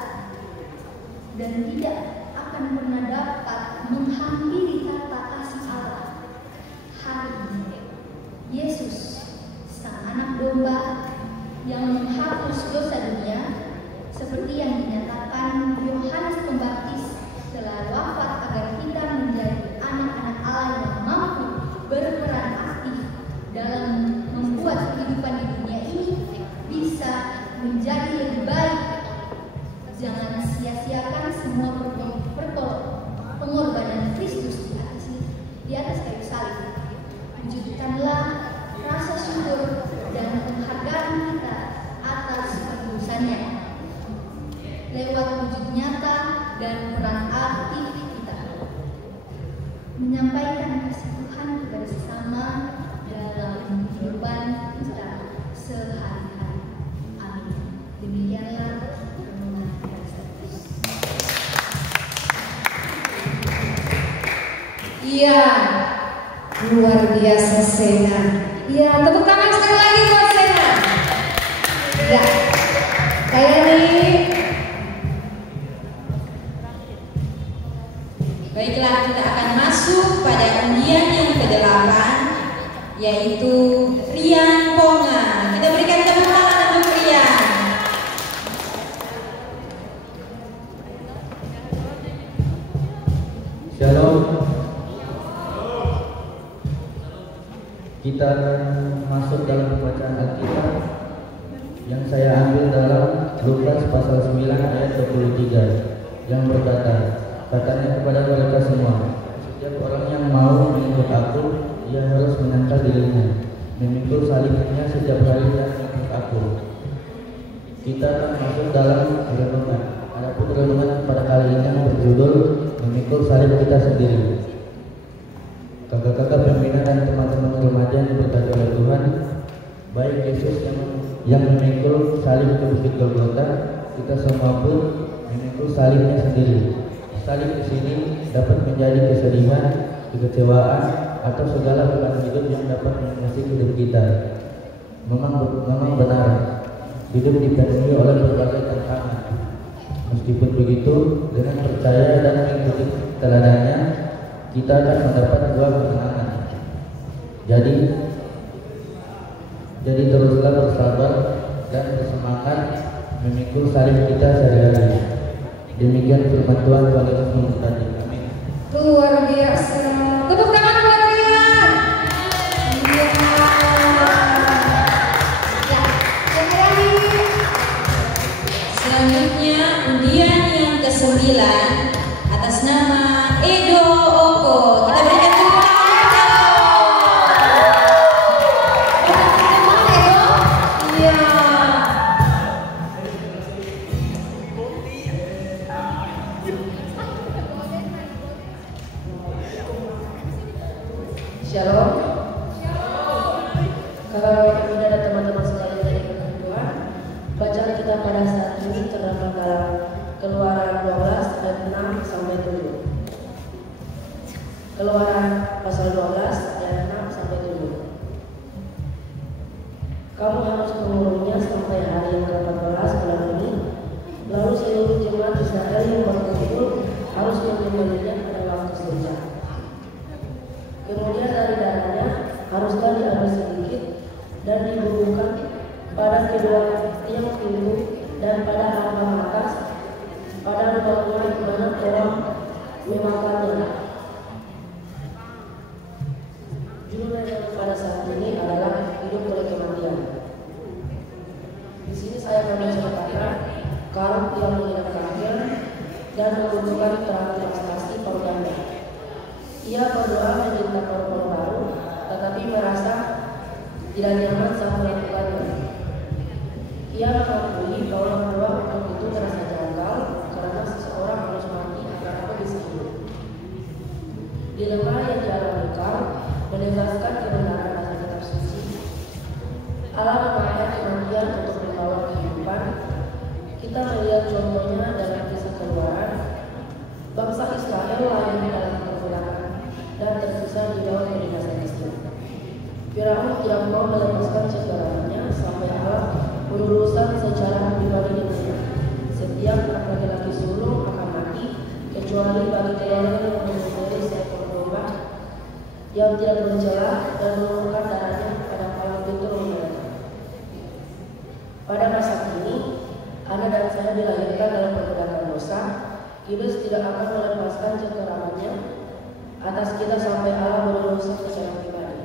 dan tidak akan pernah dapat menghampiri kata kasih Allah. Hari ini, Yesus, Sang Anak Domba yang menghapus dosa dunia, seperti yang dinyatakan Yohanes Pembaptis, telah wafat agar kita menjadi anak-anak Allah yang mampu berperan aktif dalam membuat kehidupan di dunia ini bisa menjadi lebih baik. Jangan sia-siakan semua pengorbanan Kristus di atas kayu salib. Wujudkanlah rasa syukur dan penghargaan kita atas penebusannya lewat wujud nyata dan peran aktif kita menyampaikan kasih Tuhan kepada sesama dalam kehidupan kita sehari-hari. Amin. Demikianlah renungan pada saat ini. Iya, luar biasa Sena. Iya, tepuk tangan sekali lagi buat Sena. Ya, kayak nih. Baiklah, kita akan masuk pada undian yang ke-8, yaitu Rian Ponga. Kita berikan tepuk tangan untuk Rian. Shalom. Kita masuk dalam pembacaan Alkitab yang saya ambil dalam Lukas pasal 9 ayat 23 yang berkata, katanya kepada mereka semua, setiap orang yang mau mengikut aku, ia harus menangkal dirinya, memikul salibnya setiap hari dan mengikut aku. Kita masuk dalam renungan. Adapun renungan pada kali ini yang berjudul memikul salib kita sendiri. Kakak-kakak pembina dan teman-teman remaja yang diberkati oleh Tuhan, baik Yesus yang memikul salib ke Bukit Golgota, kita semua pun memikul salibnya sendiri. salib di sini dapat menjadi kesedihan, kekecewaan, atau segala beban hidup yang dapat mengusik hidup kita. Memang benar, hidup dipenuhi oleh berbagai tantangan. Meskipun begitu, dengan percaya dan mengikuti teladannya, kita akan mendapat buah kemenangan. Jadi teruslah bersabar dan bersemangat memikul salib kita sehari-hari. Demikian firman Tuhan, Tuhan Yesus memberkati. Amin. Luar biasa. Tepuk tangan buat Rian. Iya. Ya, yang lagi. Selanjutnya undian yang ke-9 atas nama Edo Oko. Kita berikan tepuk tangan. Edo. Iya. Shalom. Kakak pemuda dan teman-teman sekalian dari Tuhan, bacaan kita pada saat ini terdapat dalam Keluaran 12 ayat 6 sampai 7. Keluaran pasal 12 ayat 6 sampai 7. Kamu harus mengurungnya sampai hari yang ke-14 bulan ini. Lalu seluruh jemaat Israel yang berkumpul harus menyembelihnya pada waktu senja. Kemudian dari darahnya haruslah diambil sedikit dan dibubuhkan pada kedua tiang pintu dan pada ambang atas pada lubang-lubang di mana orang memakannya. Judulnya pada saat ini adalah hidup oleh kematian. Di sini saya akan menceritakan Karuk yang menghina kafir dan membutuhkan transportasi perganda. Ia berdoa meminta paru-paru baru, tetapi merasa tidak nyaman saat melakukannya. Ia mengakui bahwa peluang untuk itu terasa janggal karena seseorang harus mati agar apa bisa hidup. Dilema yang dialami Karuk menegaskan kebenaran dasar kitab suci. Allah memakai kematian untuk membawa kehidupan. Kita melihat contohnya dalam kisah Keluaran. Bangsa Israel lahir dalam perbudakan dan terpisah di bawah penindasan Mesir. Firaun tidak mau melepaskan cengkeramannya sampai Allah berurusan secara pribadi dengannya. Setiap anak laki-laki sulung akan mati kecuali bagi keluarga yang memberi seekor domba yang tidak bercela dan menurunkan darahnya pada palang pintu rumah. Pada masa kini, Anda dan saya dilahirkan dalam perbudakan dosa. Iblis tidak akan melepaskan cengkeramannya atas kita sampai Allah berurusan secara pribadi.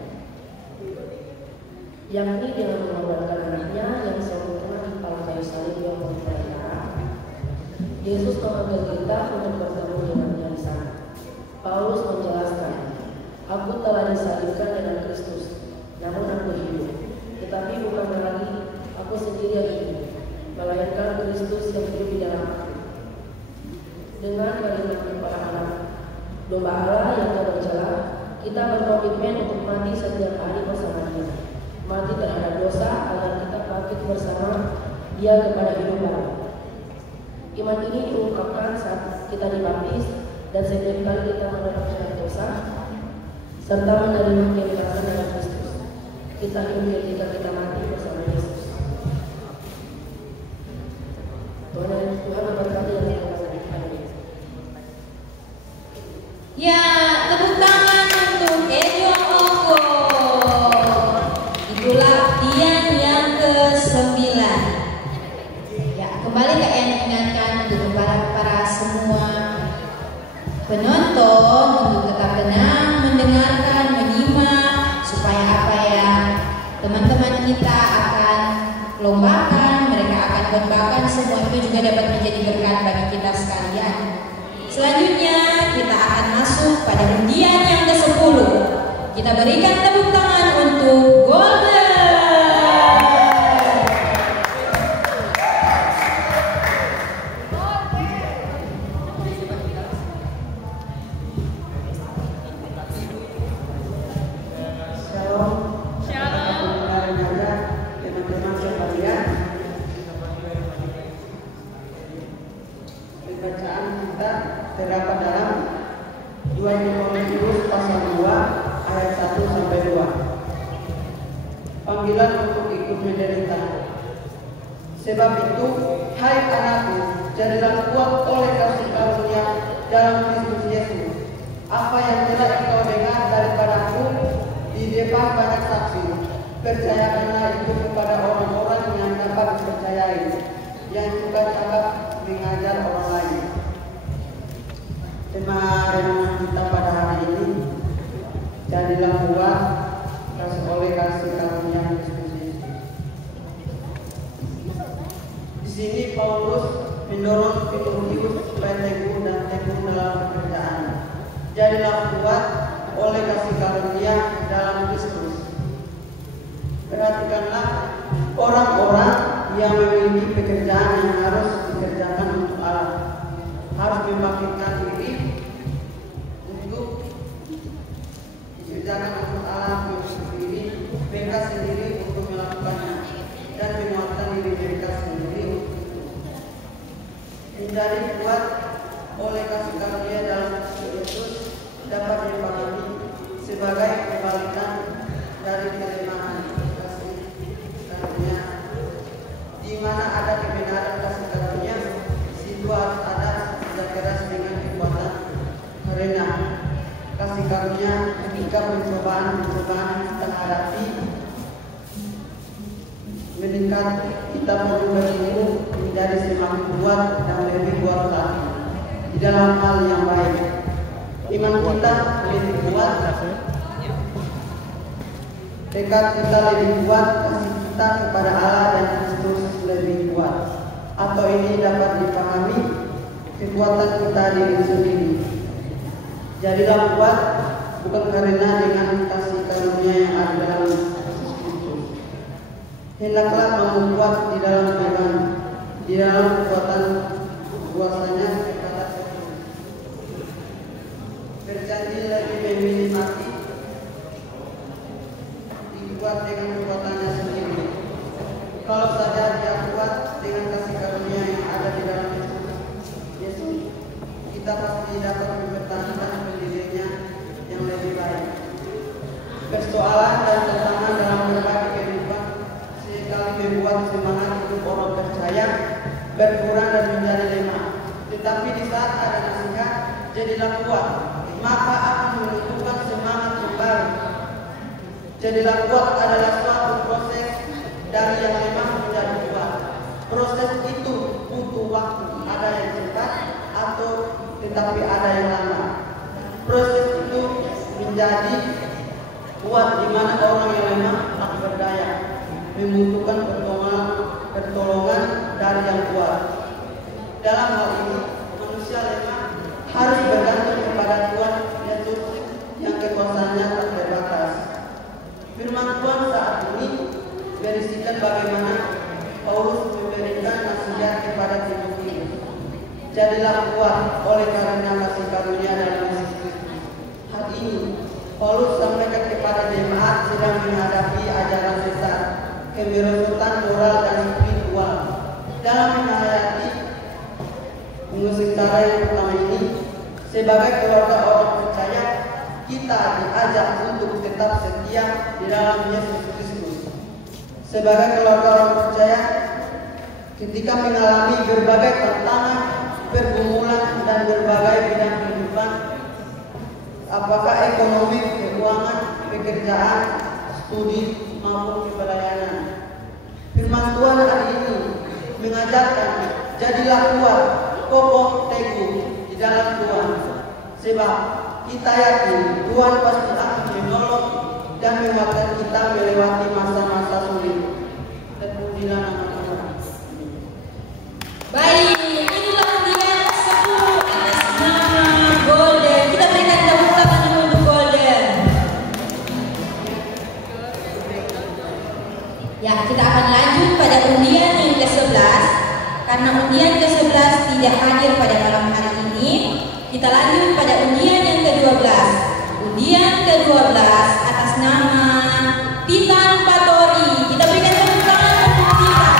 Yang ini dengan mengorbankan anaknya yang sempurna di palang kayu salib yang berdarah. Yesus memanggil kita untuk bertemu dengannya di sana. Paulus menjelaskan, aku telah disalibkan dengan Kristus, namun aku hidup. Tetapi bukan lagi aku sendiri yang hidup, melainkan Kristus yang hidup di dalam aku. Dengan kalimat para anak domba Allah yang tak bercela, kita berkomitmen untuk mati setiap hari bersama Dia. Mati terhadap dosa agar kita bangkit bersama Dia kepada hidup baru. Iman ini diungkapkan saat kita dibaptis dan setiap kali kita menetapkan dosa serta menerima kebebasan dalam Kristus. Kita hidup ketika kita mati bersama Yesus. Tuhan memberkati yang saya kasih. Ya, tepuk tangan untuk Edo Oko. Itulah undian yang ke-9. Ya, kembali Kak yang ingatkan untuk para semua penonton untuk tetap tenang, mendengarkan, menyimak supaya apa ya teman-teman kita akan lombakan, mereka akan lombakan, semua itu juga dapat menjadi berkat bagi kita sekalian. Selanjutnya kita akan masuk pada undian yang ke-10. Kita berikan tepuk tangan untuk Golden. Teman-teman sekalian, bacaan kita terdapat dalam 2 Timotius pasal 2 ayat 1 sampai 2. Panggilan untuk ikut menderita. Sebab itu, hai anakku, jadilah kuat oleh kasih karunia dalam Kristus Yesus. Apa yang telah engkau dengar daripadaku di depan banyak saksi, percayakanlah itu kepada orang-orang yang dapat dipercayai, yang juga dapat mengajar orang lain. Tema renungan kita pada hari ini, jadilah kuat oleh kasih karunia Kristus Yesus. Di sini Paulus mendorong Timotius supaya teguh dan teguh dalam pekerjaan. Jadilah kuat oleh kasih karunia dalam Kristus. Perhatikanlah orang-orang yang memiliki pekerjaan yang harus dikerjakan untuk Allah, harus membangkitkan diri untuk dikerjakan untuk Allah, sendiri, mereka sendiri untuk melakukannya, dan menguatkan diri mereka sendiri menjadi kuat oleh kasih karunia dalam Kristus dapat dipahami sebagai kebalikan dari kelemahan kasih karunia. Di mana ada kebenaran kasih karunia, situ harus ada kerja keras dengan kekuatan, karena kasih karunia ketika pencobaan kita hadapi meningkat, kita perlu berilmu menjadi semakin kuat dan lebih kuat lagi di dalam hal yang baik. Iman kita lebih kuat, tekad kita lebih kuat, kasih kita kepada Allah dan Kristus lebih kuat. Atau ini dapat dipahami kekuatan kita diri sendiri. Jadilah kuat bukan karena dengan kasih karunia yang ada dalam Kristus. Hendaklah kamu kuat di dalam Tuhan, di dalam kekuatan kuasanya kepada Kristus. Berjanji lebih memilih mati, dikuat dengan kekuatannya sendiri. Kalau saja dia kuat dengan kasih karunia yang ada di dalam Yesus, kita pasti dapat mempertahankan pendiriannya yang lebih baik. Persoalan dan tantangan dalam berbagai kehidupan sekali membuat semangat hidup orang percaya berkurang dan menjadi lemah. Tetapi di saat ada nasihat, jadilah kuat, maka akan menentukan semangat yang baru. Jadilah kuat adalah suatu proses dari yang lemah menjadi kuat. Proses itu butuh waktu, ada yang cepat atau tetapi ada yang lama. Proses itu menjadi kuat di mana orang yang lemah tak berdaya, membutuhkan pertolongan dari yang kuat. Dalam hal ini, manusia lemah harus bergantung kepada Tuhan Yesus yang kekuasaannya tak terbatas. Firman Tuhan saat ini berisikan bagaimana Paulus memberikan nasihat kepada Timotius. Jadilah kuat oleh karena kasih karunia dalam Yesus Kristus. Hal ini Paulus sampaikan kepada jemaat sedang menghadapi ajaran sesat, kemerosotan moral dan spiritual. Dalam menghayati mengusung cara yang pertama ini, sebagai keluarga orang percaya, kita diajak untuk tetap setia di dalam Yesus Kristus. Sebagai keluarga orang percaya, ketika mengalami berbagai tantangan, pergumulan dan berbagai bidang kehidupan, apakah ekonomi, keuangan, pekerjaan, studi maupun pelayanan. Firman Tuhan hari ini mengajarkan, jadilah kuat, kokoh, teguh di dalam Tuhan. Sebab kita yakin Tuhan pasti akan menolong dan menguatkan kita melewati masa-masa sulit. Terpujilah nama Tuhan. Baik, inilah undian 10 atas nama Golden. Kita berikan tepuk tangan dulu untuk Golden. Ya, kita akan lanjut pada undian yang ke-11. Karena undian ke-11 tidak hadir pada malam hari ini, kita lanjut pada undian yang ke-12. Undian ke-12 atas nama Titan Patori. Kita berikan tepuk tangan untuk Titan.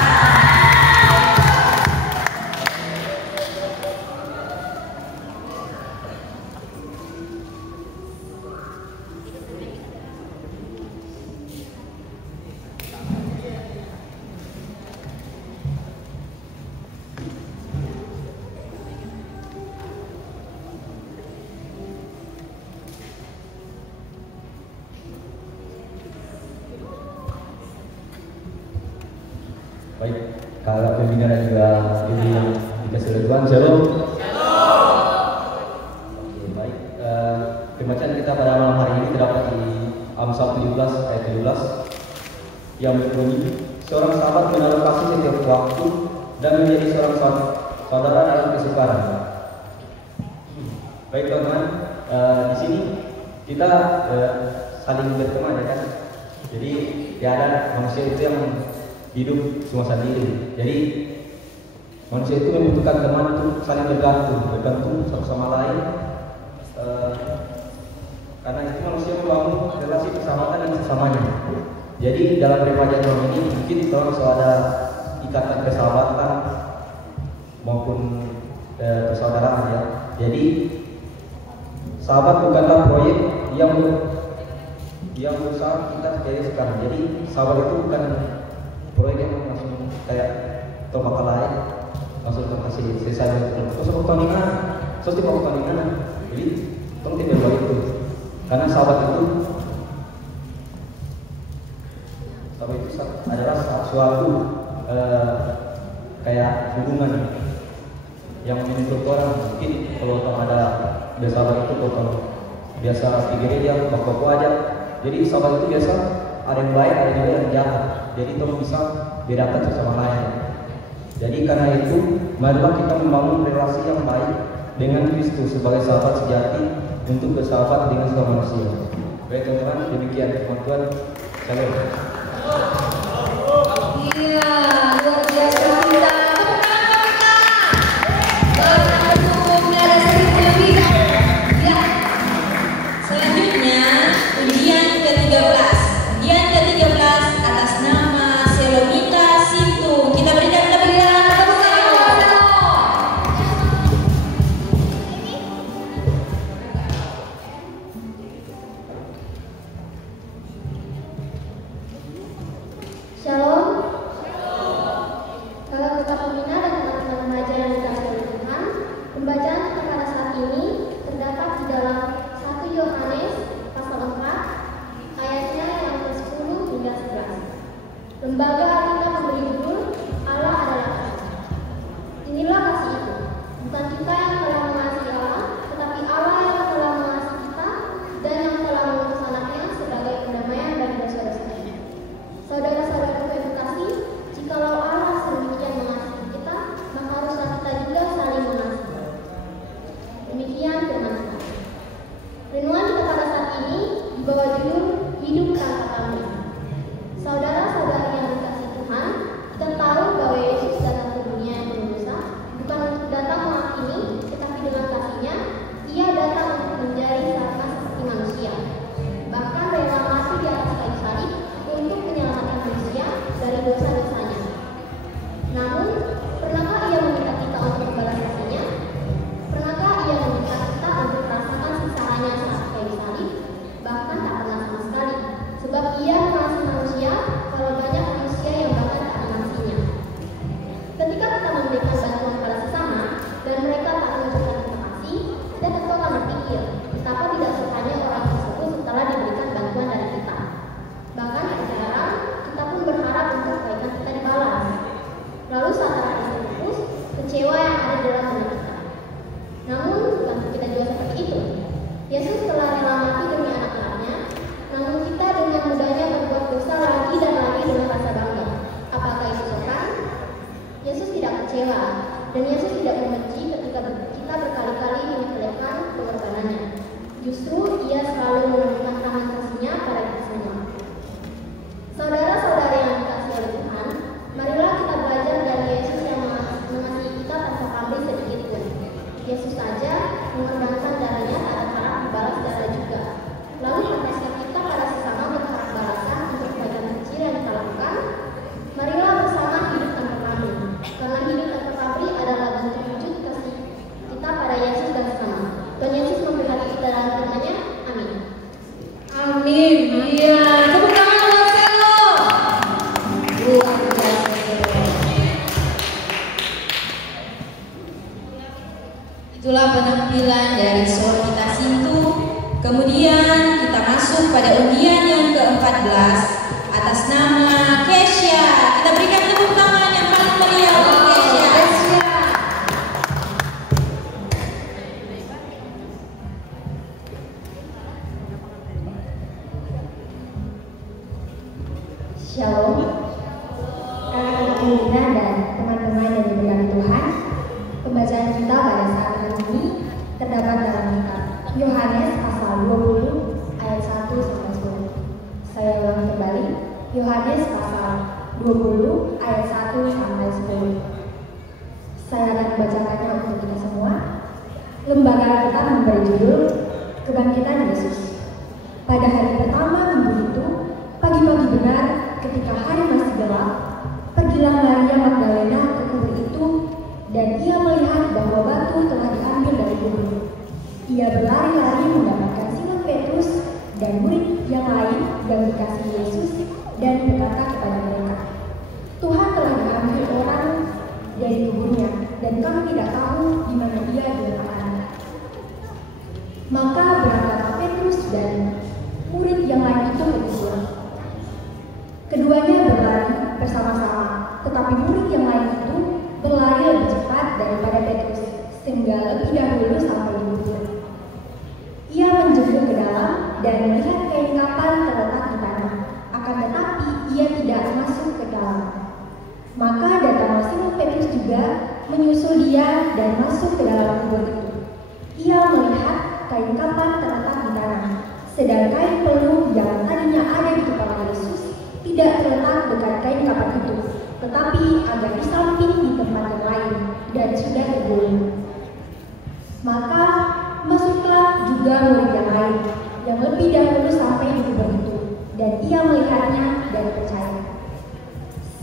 Kalau pembina dan juga ibu yang dikasih oleh Tuhan, shalom. Oke, baik. Pembacaan kita pada malam hari ini terdapat di Amsal 17 ayat 17 yang berbunyi, seorang sahabat menaruh kasih setiap waktu dan menjadi seorang saudara dalam kesukaran. Baik teman-teman, di sini kita saling berteman, ya kan? Jadi tidak ada manusia itu yang hidup cuma sendiri. Jadi manusia itu membutuhkan teman untuk saling bergantung satu sama lain. Karena itu manusia membangun relasi persahabatan dengan sesamanya. Jadi dalam remaja tahun ini mungkin orang selalu ada ikatan persahabatan maupun persaudaraan, ya. Jadi sahabat bukanlah proyek yang berusaha kita jadi sekarang. Jadi sahabat itu bukan proyek yang langsung kayak tolak lain langsung kasih selesai terus pertandingan jadi tolong tidak boleh itu, karena sahabat itu adalah suatu kayak hubungan yang menurut orang mungkin kalau ada bersahabat itu kalau biasa pikirnya dia baku aja. Jadi sahabat itu biasa ada yang baik, ada juga yang jahat. Jadi tolong bisa bedakan satu sama lain. Jadi karena itu, marilah kita membangun relasi yang baik dengan Kristus sebagai sahabat sejati untuk bersahabat dengan semua manusia. Baik teman-teman, demikian firman Tuhan. Shalom. Iya, luar biasa kita. Selanjutnya undian ke-13. Undian ke-13 atas nama Selomita Sintu. Kita berikan tepuk tangan. Shalom. Kalau kita pembina dan teman-teman remaja yang dikasihi oleh Tuhan, pembacaan kita pada saat ini terdapat di dalam 1 Yohanes pasal 4 ayatnya yang ke-10 hingga 11. Lembaga Alkitab memberi judul Allah adalah kasih. Inilah kasih itu, bukan kita yang telah mengasihi Allah, tetapi Allah yang telah mengasihi kita dan yang telah mengutus anaknya sebagai pendamaian bagi dosa-dosa kita. Saudara-saudaraku yang terkasih, jikalau Allah sedemikian mengasihi kita, maka haruslah kita juga saling mengasihi. Demikian firman Tuhan. Renungan kita pada saat ini dibawa judul Hidup Tanpa Pamrih. Saudara-saudari yang dikasihi Tuhan, kita tahu bahwa Yesus datang ke dunia yang penuh dosa, bukan untuk datang menghakimi, tetapi dengan kasih-Nya, Ia datang untuk menjadi sama seperti manusia. Bahkan rela mati di atas kayu salib untuk menyelamatkan manusia dari dosa-dosanya. Namun, pernahkah Ia meminta kita untuk membalas kasih-Nya? Pernahkah Ia meminta kita untuk merasakan sisanya saat kayu salib? Bahkan tak pernah sama sekali, sebab Ia mengasihi manusia kalau banyak manusia yang bahkan tak mengasihinya. Ketika kita memberikan bantuan kepada sesama dan mereka tak menunjukkan terima kasih, kita tentu akan berpikir betapa tidak sukanya orang tersebut setelah diberikan bantuan dari kita. Bahkan sekarang kita pun berharap untuk kebaikan kita dibalas. Lalu saat hati kita putus, kecewa yang ada dalam hati kita. Namun bukan kita juga seperti itu. Yesus telah rela mati demi anak-anaknya, namun kita dengan mudahnya berbuat dosa lagi dan lagi dengan rasa bangga. Apakah Yesus akan? Yesus tidak kecewa, dan Yesus tidak membenci ketika kita berkali-kali menyepelekan pengorbanannya. Justru Ia selalu menunjukkan tangan kasih-Nya pada kita semua. Saudara-saudari yang dikasihi oleh Tuhan, marilah kita belajar dari Yesus yang mengasihi kita tanpa pamrih sedikit pun. Yesus saja mengorbankan darahnya tak ada harap dibalas darah juga. Lalu pantaskah kita pada sesama berharap balasan untuk kebaikan kecil yang kita lakukan? Marilah bersama hidup tanpa pamrih, karena hidup tanpa pamrih adalah bentuk wujud kasih kita pada Yesus dan sesama. Tuhan Yesus memberkati kita dalam firman-Nya. Amin. Amin. Iya, tepuk tangan buat Selo. Luar biasa. Itulah penampilan dari Selomita Sintu. Kemudian kita masuk pada undian yang ke-14 atas nama Kesha. Kita berikan tepuk tangan yang paling meriah. terdapat dalam kitab Yohanes pasal 20 ayat 1 sampai 10. Saya ulang kembali, Yohanes pasal 20 ayat 1 sampai 10. Saya akan membacakannya untuk kita semua. Lembaga kita memberi judul Kebangkitan Yesus. Pada hari pertama minggu itu, pagi-pagi benar, ketika hari masih gelap, pergilah Maria Magdalena ke kubur itu, dan ia melihat bahwa batu telah diambil dari kubur. Ia berlari-lari mendapatkan Simon Petrus dan murid yang lain yang dikasihi Yesus, dan berkata kepada mereka, "Tuhan telah diambil orang dari kuburnya, dan kami tidak tahu di mana ia diletakkan." Maka berangkatlah Petrus dan murid yang lain itu ke kubur. Keduanya berlari bersama-sama, tetapi murid yang lain itu berlari lebih cepat daripada Petrus, sehingga lebih dahulu sampai di kubur. Ia menjebur ke dalam dan melihat kain kafan terletak di tanah, akan tetapi ia tidak masuk ke dalam. Maka datanglah Simon Petrus juga menyusul dia dan masuk ke dalam kubur itu. Ia melihat kain kafan terletak di tanah, sedang kain peluh yang tadinya ada di kepala Yesus tidak terletak dekat kain kafan itu, tetapi agak di samping di tempat yang lain dan sudah tergulung. Maka masuklah juga murid yang lain yang lebih dahulu sampai di kubur itu, dan ia melihatnya dan percaya.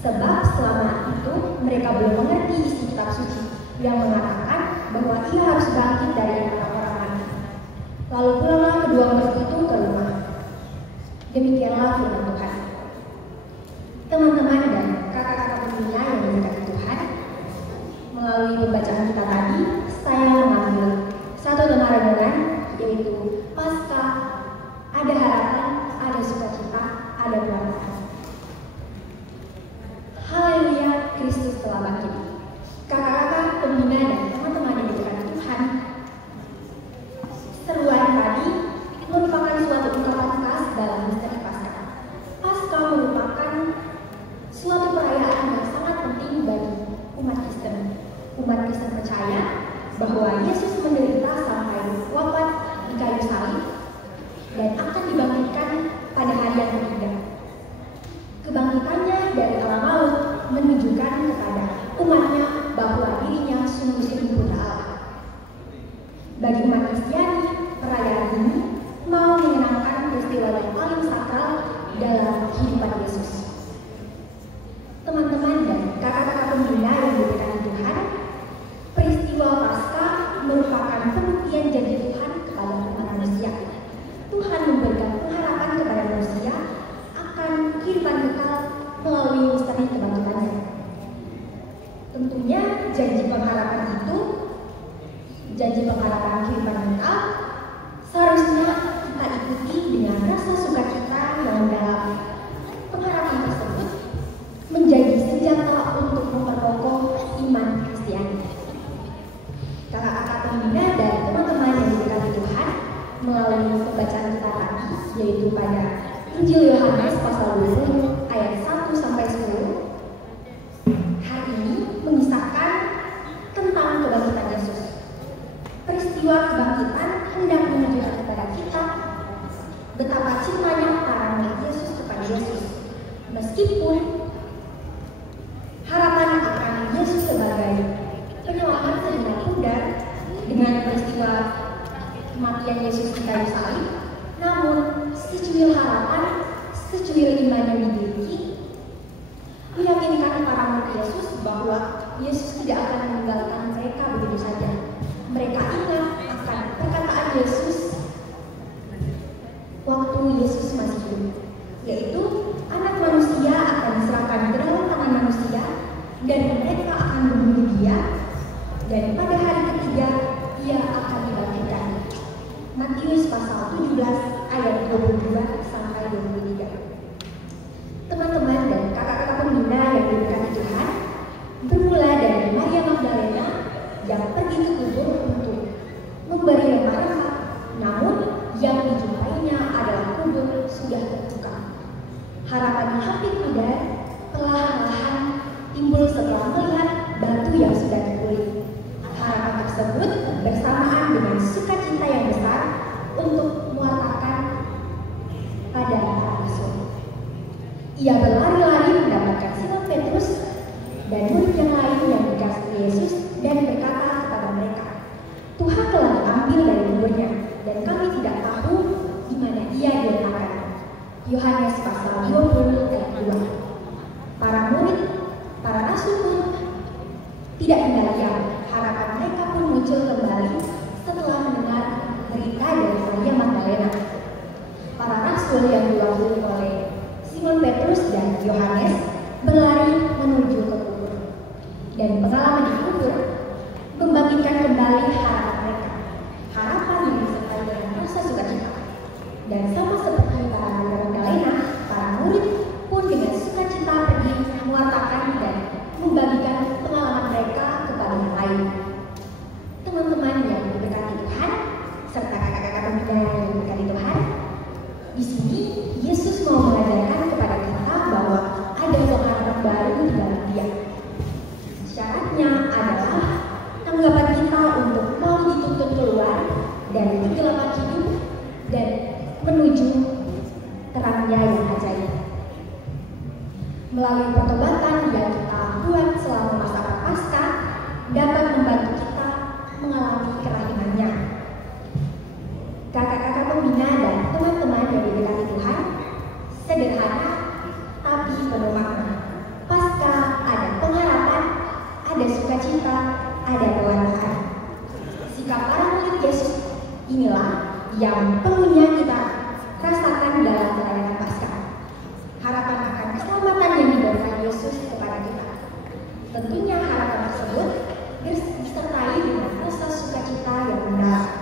Sebab selama itu mereka belum mengerti isi kitab suci yang mengatakan bahwa ia harus bangkit dari antara orang mati. Lalu pulanglah kedua murid itu ke rumah. Demikianlah firman Tuhan. Teman-teman dan kakak-kakak pembina yang diberkati Tuhan, melalui pembacaan kita tadi, saya mengambil satu tema renungan, yaitu Paskah, ada harapan, ada sukacita, ada pewartaan. Haleluya, Kristus telah bangkit. Kakak-kakak pembina dan teman-teman yang diberkati Tuhan, seruan tadi merupakan suatu ungkapan khas dalam misteri Paskah. Paskah merupakan suatu perayaan yang sangat penting bagi umat Kristen. Umat Kristen percaya bahwa Yesus menderita sampai wafat di kayu salib dan akan dibangkitkan pada hari yang ketiga. Kebangkitannya dari alam maut menunjukkan kepada umatnya bahwa dirinya sungguh-sungguh putra Allah. Bagi umat Kristiani, perayaan ini mau mengenangkan peristiwa yang paling sakral dalam kehidupan Yesus. Teman-teman dan kakak-kakak pembina yang diberkati Tuhan, peristiwa Paskah merupakan pembuktian janji Tuhan kepada umat manusia. Tuhan memberikan pengharapan kepada manusia akan kehidupan kekal melalui misteri kebangkitannya. Tentunya janji pengharapan kehidupan kekal seharusnya kita ikuti dengan rasa sukacita yang mendalam. Pengharapan tersebut menjadi senjata untuk memperkokoh iman Kristiani. Kakak-kakak pembina dan teman-teman yang diberkati Tuhan, melalui pembacaan kita tadi, yaitu pada Injil Yohanes pasal 20 ayat 1 sampai 10, hari ini mengisahkan tentang kebangkitan Yesus. Peristiwa kebangkitan hendak menunjukkan kepada kita betapa cintanya para murid Yesus kepada Yesus, meskipun harapan akan Yesus sebagai penyelamat sedang pudar dengan peristiwa kematian Yesus di kayu salib. Namun secuil harapan, secuil iman yang dimiliki meyakinkan para murid Yesus bahwa Yesus tidak akan meninggalkan mereka begitu saja. Mereka ingat akan perkataan Yesus waktu Yesus masih hidup, yaitu anak manusia akan diserahkan ke dalam tangan manusia dan mereka akan membunuh dia, dan pada hari ketiga ia akan dibangkitkan. Matius pasal 17 ayat 22 sampai 23. Teman-teman dan kakak-kakak pembina yang diberkati Tuhan, bermula dari Maria Magdalena yang pergi ke kubur untuk memberi rempah-rempah, namun yang dijumpai harapan hampir pudar perlahan-lahan timbul setelah melihat batu yang sudah dikulik. Harapan tersebut bersamaan dengan Ia berlari-lari mendapatkan Simon Petrus dan murid yang lain yang dikasihi Yesus dan berkata kepada mereka, Tuhan telah diambil dari umurnya dan kami tidak tahu di mana ia diletakkan. Yohanes pasal 20 ayat 2. Para rasul pun tidak tinggal diam. Harapan mereka pun muncul kembali setelah mendengar berita dari Maria Magdalena. Para rasul yang diwakili oleh Simon Petrus dan Yohanes berlari menuju ke kubur. Dan pengalaman di kubur membangkitkan kembali harapan mereka. Harapan yang disertai dengan rasa sukacita. Dan sama seperti para Maria Magdalena, para murid pun dengan sukacita pergi mewartakan dan membagikan pengalaman mereka kepada yang lain. Teman-teman yang diberkati Tuhan, serta kakak-kakak pembina yang diberkati Tuhan, di sini Yesus mau mengajarkan kepada kita bahwa ada pengharapan baru di dalam Dia. Syaratnya adalah tanggapan kita untuk mau dituntun keluar dari kegelapan hidup dan menuju terangnya yang ajaib. Melalui pertobatan yang kita buat selama masa Prapaskah dapat membantu kita mengalami kerahimannya. Kakak-kakak pembina dan teman-teman yang diberkati Tuhan, sederhana tapi penuh makna. Paskah ada pengharapan, ada sukacita, ada pewarnaan. Sikap para murid Yesus inilah yang perlunya kita rasakan dalam perayaan Paskah. Harapan akan keselamatan yang diberikan Yesus kepada kita. Tentunya harapan tersebut disertai dengan rasa sukacita yang mendalam.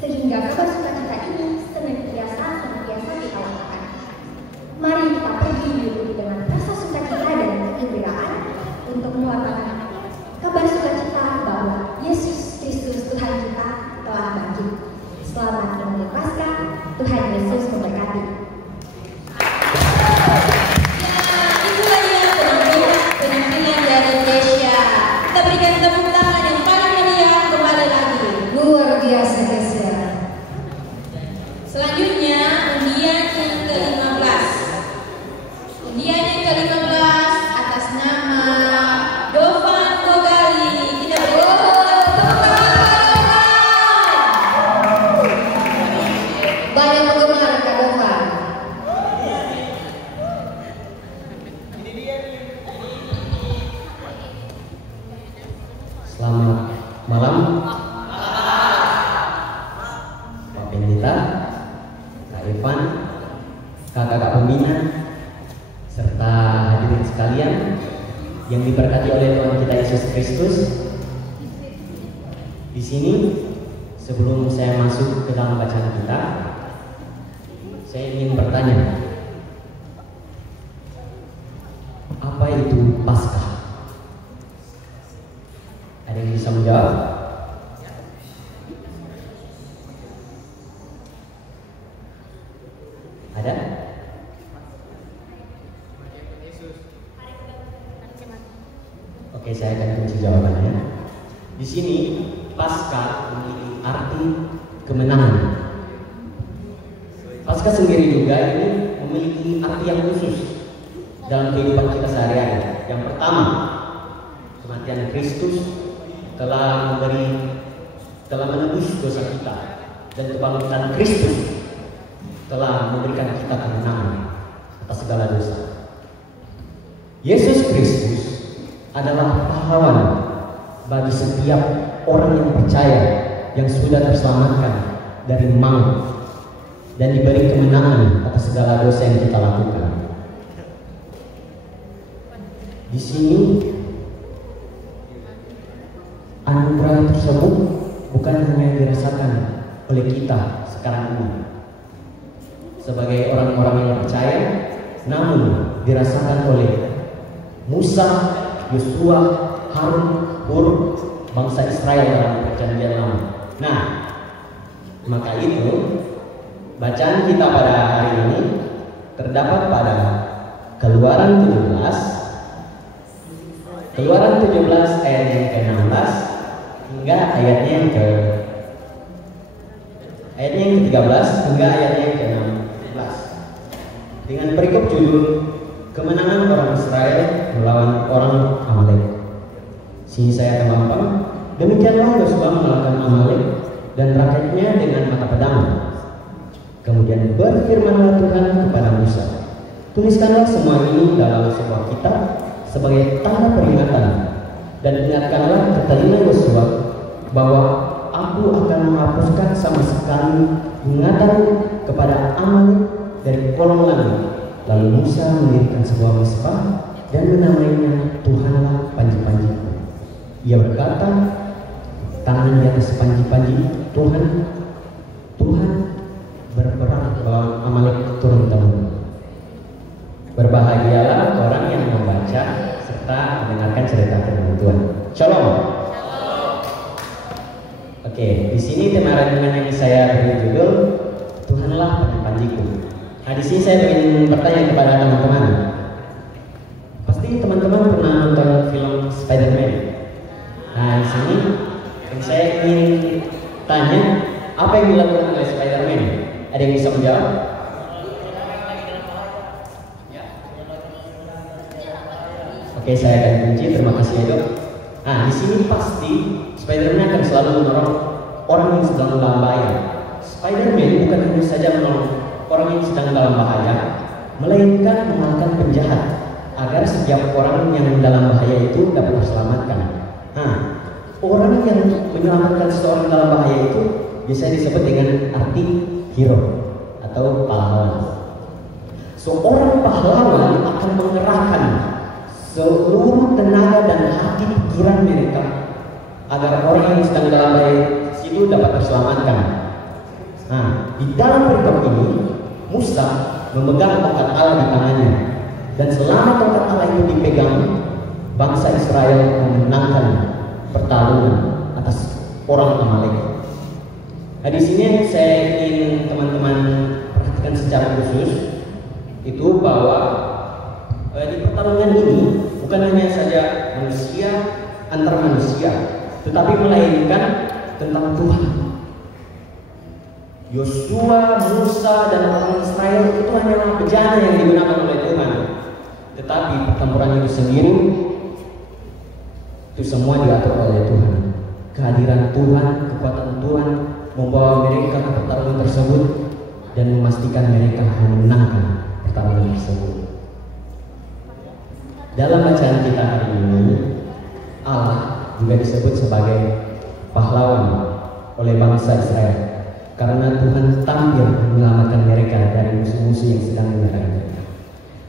Sehingga kabar sukacita ini senantiasa kita lakukan. Mari kita pergi diikuti dengan rasa sukacita dan kegembiraan untuk mewartakan kabar sukacita bahwa Yesus Kristus Tuhan kita telah bangkit. Selamat menemani Paskah. Tuhan Yesus memberkati. Itulah dia penampilan dari Indonesia. Kita berikan tepuk tangan yang paling meriah kembali lagi. Luar biasa guys ya. Selanjutnya undian yang ke-15. Undian yang ke-15 atas nama Dovan Gogali. Kita berikan Banyak penggemar Kak Dovan. Selamat malam, Pak Pendeta, Kak Evan, kakak-kakak pembina, serta hadirin sekalian yang diberkati oleh Tuhan kita Yesus Kristus. Di sini, sebelum saya masuk ke dalam bacaan kita, saya ingin bertanya, apa itu Paskah? Ada yang bisa menjawab? Ada? Oke, saya akan kunci jawabannya. Di sini Paskah memiliki arti kemenangan. Paskah sendiri juga ini memiliki arti yang khusus dalam kehidupan kita sehari-hari. Yang pertama, kematian Kristus telah menebus dosa kita, dan kebangkitan Kristus telah memberikan kita kemenangan atas segala dosa. Yesus Kristus adalah pahlawan bagi setiap orang yang percaya, yang sudah terselamatkan dari maut dan diberi kemenangan atas segala dosa yang kita lakukan. Di sini anugerah tersebut bukan hanya dirasakan oleh kita sekarang ini sebagai orang-orang yang percaya, namun dirasakan oleh Musa, Yosua, Harun, Hur, bangsa Israel dalam perjanjian lama. Nah, maka itu bacaan kita pada hari ini terdapat pada Keluaran 17 ayat yang ke-16 hingga ayatnya yang ke-13 hingga ayatnya yang ke-16. dengan perikop judul Kemenangan orang Israel melawan orang Amalek. Sini saya akan lambang. Demikianlah Yosua mengalahkan Amalek dan rakyatnya dengan mata pedang. Kemudian berfirmanlah Tuhan kepada Musa, tuliskanlah semua ini dalam sebuah kitab sebagai tanda peringatan, dan ingatkanlah ke telinga Yosua bahwa aku akan menghapuskan sama sekali ingatan kepada Amalek dari kolong langit. Lalu Musa mendirikan sebuah mezbah dan menamainya Tuhanlah panji-panjiku. Ia berkata, tangan di atas panji-panji Tuhan berperang melawan Amalek turun-temurun. Berbahagialah orang yang membaca serta mendengarkan cerita firman Tuhan. Shalom. Oke, di sini tema renungan yang saya beri judul Tuhanlah panji-panjiku. Nah, di sini saya ingin bertanya kepada teman-teman. Pasti teman-teman pernah nonton film Spider-Man. Nah, di sini yang saya ingin tanya, apa yang dilakukan oleh Spider-Man? Ada yang bisa menjawab? Oke, saya akan kunci. Terima kasih ya, Dok. Nah, di sini pasti Spider-Man akan selalu menolong orang yang sedang dalam bahaya. Spider-Man bukan hanya saja menolong orang yang sedang dalam bahaya, melainkan mengalahkan penjahat agar setiap orang yang dalam bahaya itu dapat terselamatkan. Nah, orang yang menyelamatkan seseorang dalam bahaya itu biasanya disebut dengan arti hero atau pahlawan. Seorang pahlawan akan mengerahkan seluruh tenaga dan hati pikiran mereka agar orang yang sedang dalam bahaya itu dapat terselamatkan. Nah, di dalam perikop ini Musa memegang tongkat Allah di tangannya, dan selama tongkat Allah itu dipegang, bangsa Israel memenangkan pertarungan atas orang Amalek. Nah, di sini saya ingin teman-teman perhatikan secara khusus itu bahwa di pertarungan ini bukan hanya saja manusia antar manusia, tetapi melainkan tentang Tuhan. Yosua, Musa, dan orang Israel itu hanyalah bejana yang digunakan oleh Tuhan. Tetapi pertempuran itu sendiri, itu semua diatur oleh Tuhan. Kehadiran Tuhan, kekuatan Tuhan membawa mereka ke pertarungan tersebut dan memastikan mereka memenangkan pertarungan tersebut. Dalam bacaan kita hari ini, Allah juga disebut sebagai pahlawan oleh bangsa Israel, karena Tuhan tampil menyelamatkan mereka dari musuh-musuh yang sedang menyerang mereka.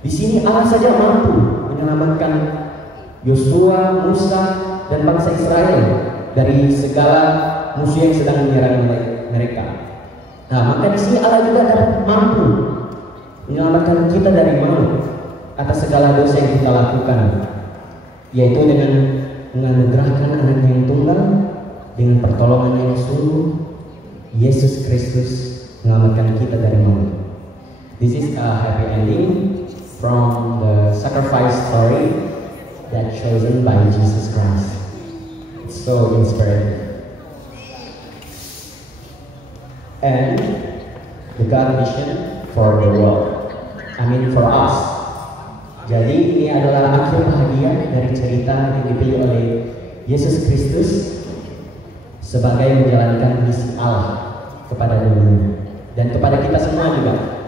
Di sini Allah saja mampu menyelamatkan Yosua, Musa, dan bangsa Israel dari segala musuh yang sedang menyerang mereka. Nah, maka di sini Allah juga dapat mampu menyelamatkan kita dari maut atas segala dosa yang kita lakukan, yaitu dengan menganugerahkan anaknya yang tunggal dengan pertolongan yang sungguh. Yesus Kristus menyelamatkan kita dari maut. This is a happy ending from the sacrifice story that chosen by Jesus Christ. It's so inspiring. And the God mission for the world. I mean for us. Jadi ini adalah akhir bahagia dari cerita yang dipilih oleh Yesus Kristus sebagai menjalankan misi Allah kepada dunia dan kepada kita semua juga.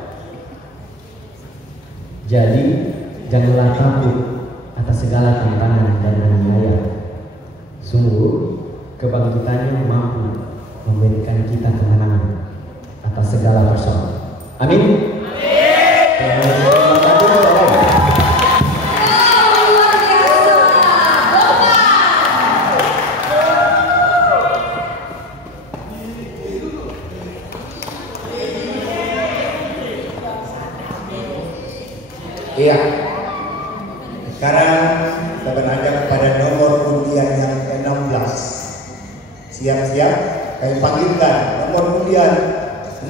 Jadi janganlah takut atas segala tantangan dan aniaya. Sungguh kebangkitannya mampu memberikan kita kemenangan atas segala persoalan. Amin. Iya. Sekarang kita beralih kepada nomor undian yang ke-16. Siap-siap, kami panggilkan nomor undian 16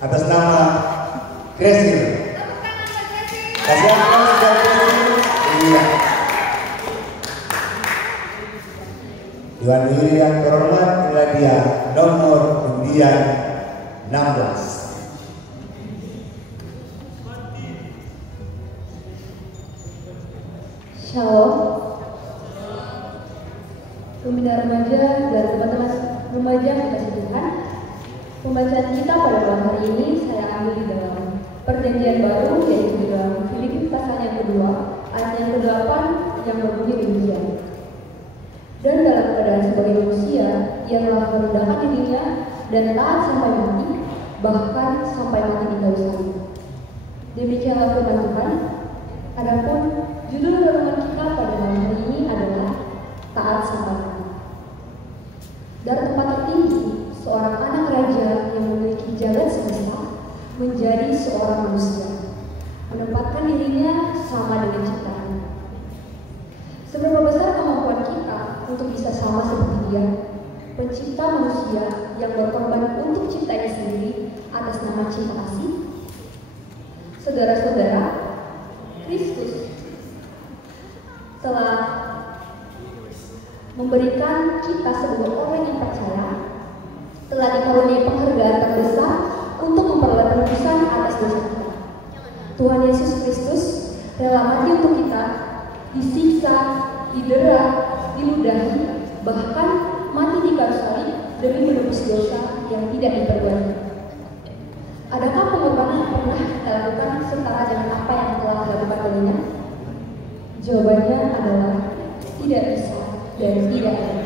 atas nama Gracie. Kasih aplaus buat Gracie. Iya. Tuhan diri yang terhormat, inilah dia nomor undian 16. Shalom. Pembina remaja dan teman-teman remaja yang dikasihi Tuhan. Pembacaan kita pada malam hari ini saya ambil di dalam Perjanjian Baru, yaitu di dalam Filipi pasal yang kedua, ayat yang ke-8 yang berbunyi demikian. Dan dalam keadaan sebagai manusia, ia telah merendahkan dirinya dan taat sampai mati, bahkan sampai mati di kayu salib. Demikianlah firman Tuhan. Adapun judul renungan kita pada malam hari ini adalah taat sampai mati. Dari tempat tertinggi, seorang anak raja yang memiliki jagat semesta menjadi seorang manusia, menempatkan dirinya sama dengan ciptaan. Seberapa besar kemampuan kita untuk bisa sama seperti Dia, pencipta manusia yang berkorban untuk ciptanya sendiri atas nama cinta kasih? Saudara-saudara, Kristus telah memberikan kita sebagai orang yang percaya, telah dikaruniai penghargaan terbesar untuk memperoleh penebusan atas dosa kita. Tuhan Yesus Kristus rela mati untuk kita, disiksa, didera, diludahi, bahkan mati di kayu salib demi menebus dosa yang tidak diperbuat. Adakah pengorbanan yang pernah kita lakukan setara dengan apa yang telah dilakukan olehnya? Jawabannya adalah tidak bisa dan tidak ada.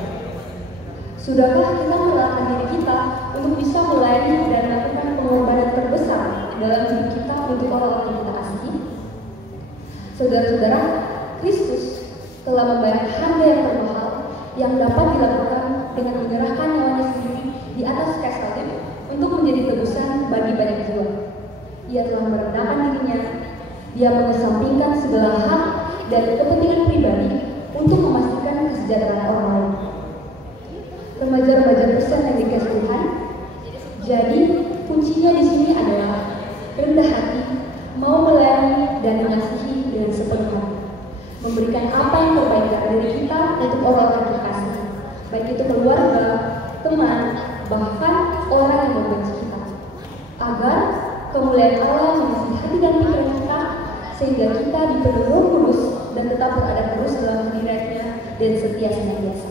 Sudahkah kita melelahkan diri kita untuk bisa melayani dan melakukan pengorbanan terbesar dalam hidup kita untuk orang yang kita kasihi? Saudara-saudara, Kristus telah membayar harga yang termahal yang dapat dilakukan dengan menyerahkan nyawanya sendiri di atas kayu salib untuk menjadi tebusan bagi banyak jiwa. Ia telah merendahkan dirinya, Dia mengesampingkan segala hak dan kepentingan pribadi untuk memastikan kesejahteraan orang lain. Remaja-remaja Kristen yang dikasihi Tuhan, jadi kuncinya di sini adalah rendah hati, mau melayani dan mengasihi dengan sepenuh hati, memberikan apa yang terbaik dari diri kita untuk orang yang kita kasih, baik itu keluarga, teman, bahkan orang yang membenci kita, agar kemuliaan Allah mengisi hati dan pikiran kita, sehingga kita dipenuhi Roh Kudus dan tetap berada terus dalam hadiratnya dan setia senantiasa.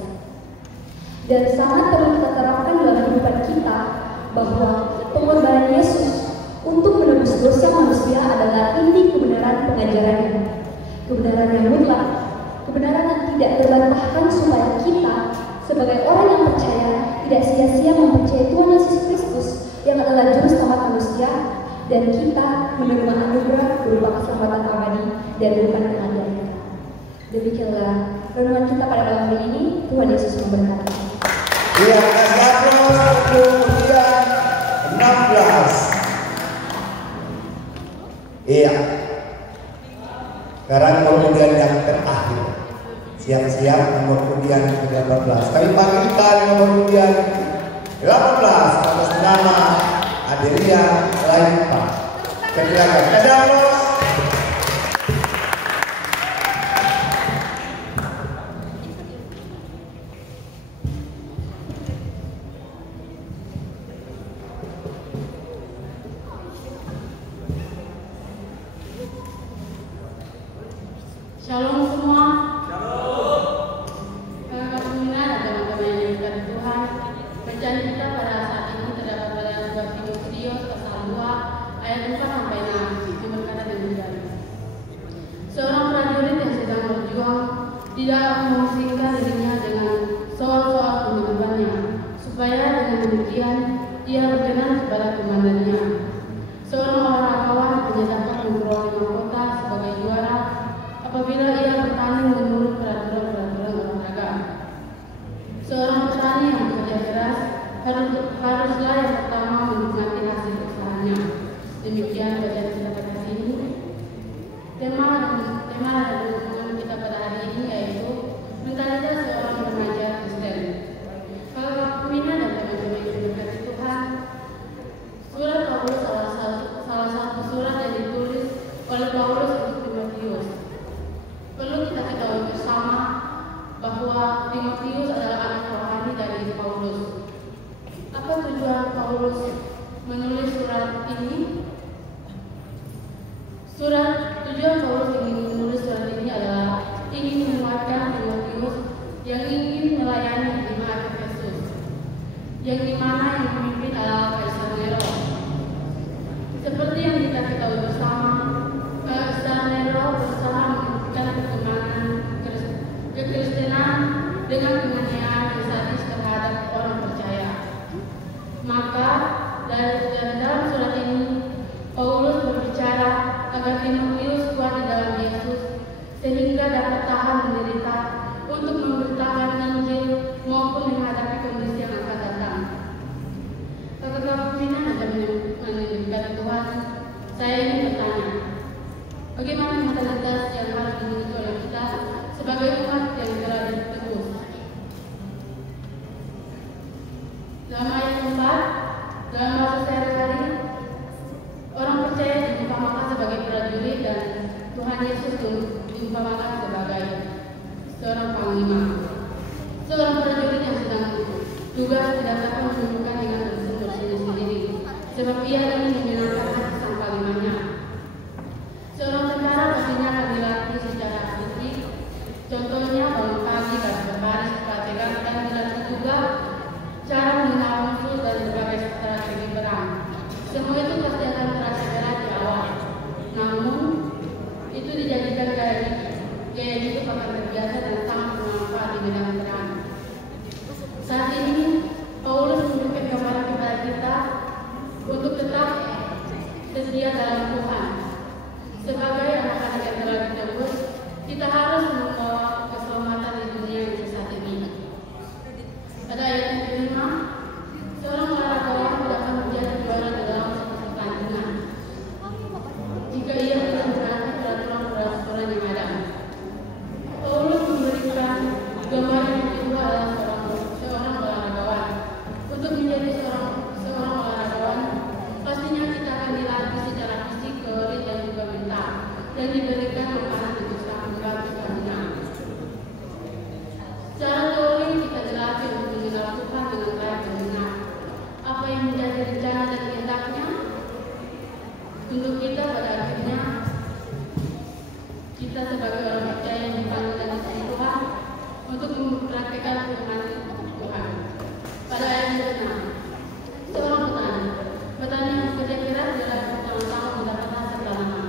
Dan sangat perlu kita terapkan dalam kehidupan kita bahwa pengorbanan Yesus untuk menebus dosa manusia adalah inti kebenaran pengajarannya, kebenaran yang mutlak, kebenaran yang tidak terbantahkan, supaya kita sebagai orang yang percaya tidak sia-sia mempercayai Tuhan Yesus Kristus yang adalah juru selamat manusia, dan kita menerima anugerah berupa keselamatan abadi dan bukan pengadilan. Demikianlah renungan kita pada malam hari ini. Tuhan Yesus memberkati. Iya, kasih aplaus untuk ujian 16. Iya. Sekarang kemudian yang terakhir. Siap-siap nomor undian ke-18. Kami panggilkan nomor undian 18 atas nama Adelia Laipa. Silakan. Kasih aplaus. Shalom semua. Shalom. Kakak pembina dan teman-teman yang dikasihi Tuhan, bacaan kita pada saat ini terdapat pada 2 Timotius pasal 2 ayat 4 sampai 6 yang berkata demikian. Seorang prajurit yang sedang berjuang tidak memusingkan dirinya dengan soal-soal penghidupannya, supaya dengan demikian ia berkenan kepada komandannya. Seorang olahragawan menyatakan memperoleh mahkota sebagai juara apabila ia bertanding menurut peraturan-peraturan olahraga. Seorang petani yang bekerja keras haruslah yang pertama menikmati hasil usahanya. Demikian bacaan kita pada hari ini. Tema renungan kita pada hari ini yaitu mentalitas seorang remaja Kristen. Kalau pembina dan teman-teman yang diberkati Tuhan, surat Paulus salah satu surat yang ditulis oleh Paulus untuk Timotius. Perlu kita ketahui panglima. Seorang prajurit yang sedang tugas tidak dapat menunjukkan dengan bersih sendiri, sebab ia ingin menyenangkan hati sang panglimanya. Seorang tentara pastinya akan dilatih secara fisik, contohnya bangun pagi, berbaris, strategi, dan dilatih juga cara mengenal musuh dan berbagai strategi perang. Semua itu pasti akan terasa berat di awal. Namun, itu dijadikan gaya hidup akan terbiasa dan sangat bermanfaat di medan perang. Saat ini, Paulus menunjukkan kepada kita untuk tetap setia dalam Tuhan. Sebagai anak-anak yang telah ditebus, kita harus membawa keselamatan di dunia yang sesat ini. Pada ayat yang kelima, seorang olahragawan tidak akan menjadi juara dalam satu pertandingan jika ia tidak menaati peraturan-peraturan yang ada. Paulus memberikan gambaran yang kedua adalah seorang olahragawan. Untuk menjadi seorang olahragawan, pastinya kita akan dilatih secara fisik, teori, dan juga mental, dan diberikan makanan untuk membantu stamina. Secara teori kita dilatih untuk mengenal Tuhan dengan baik dan benar. Apa yang menjadi rencana dan kehendaknya untuk kita pada akhirnya, kita sebagai orang percaya yang dipanggil dan disuruh Tuhan untuk mempraktikkan firman Tuhan. Pada ayat yang ke-6, seorang petani yang bekerja keras adalah bersama-sama mendapat hasil tanaman.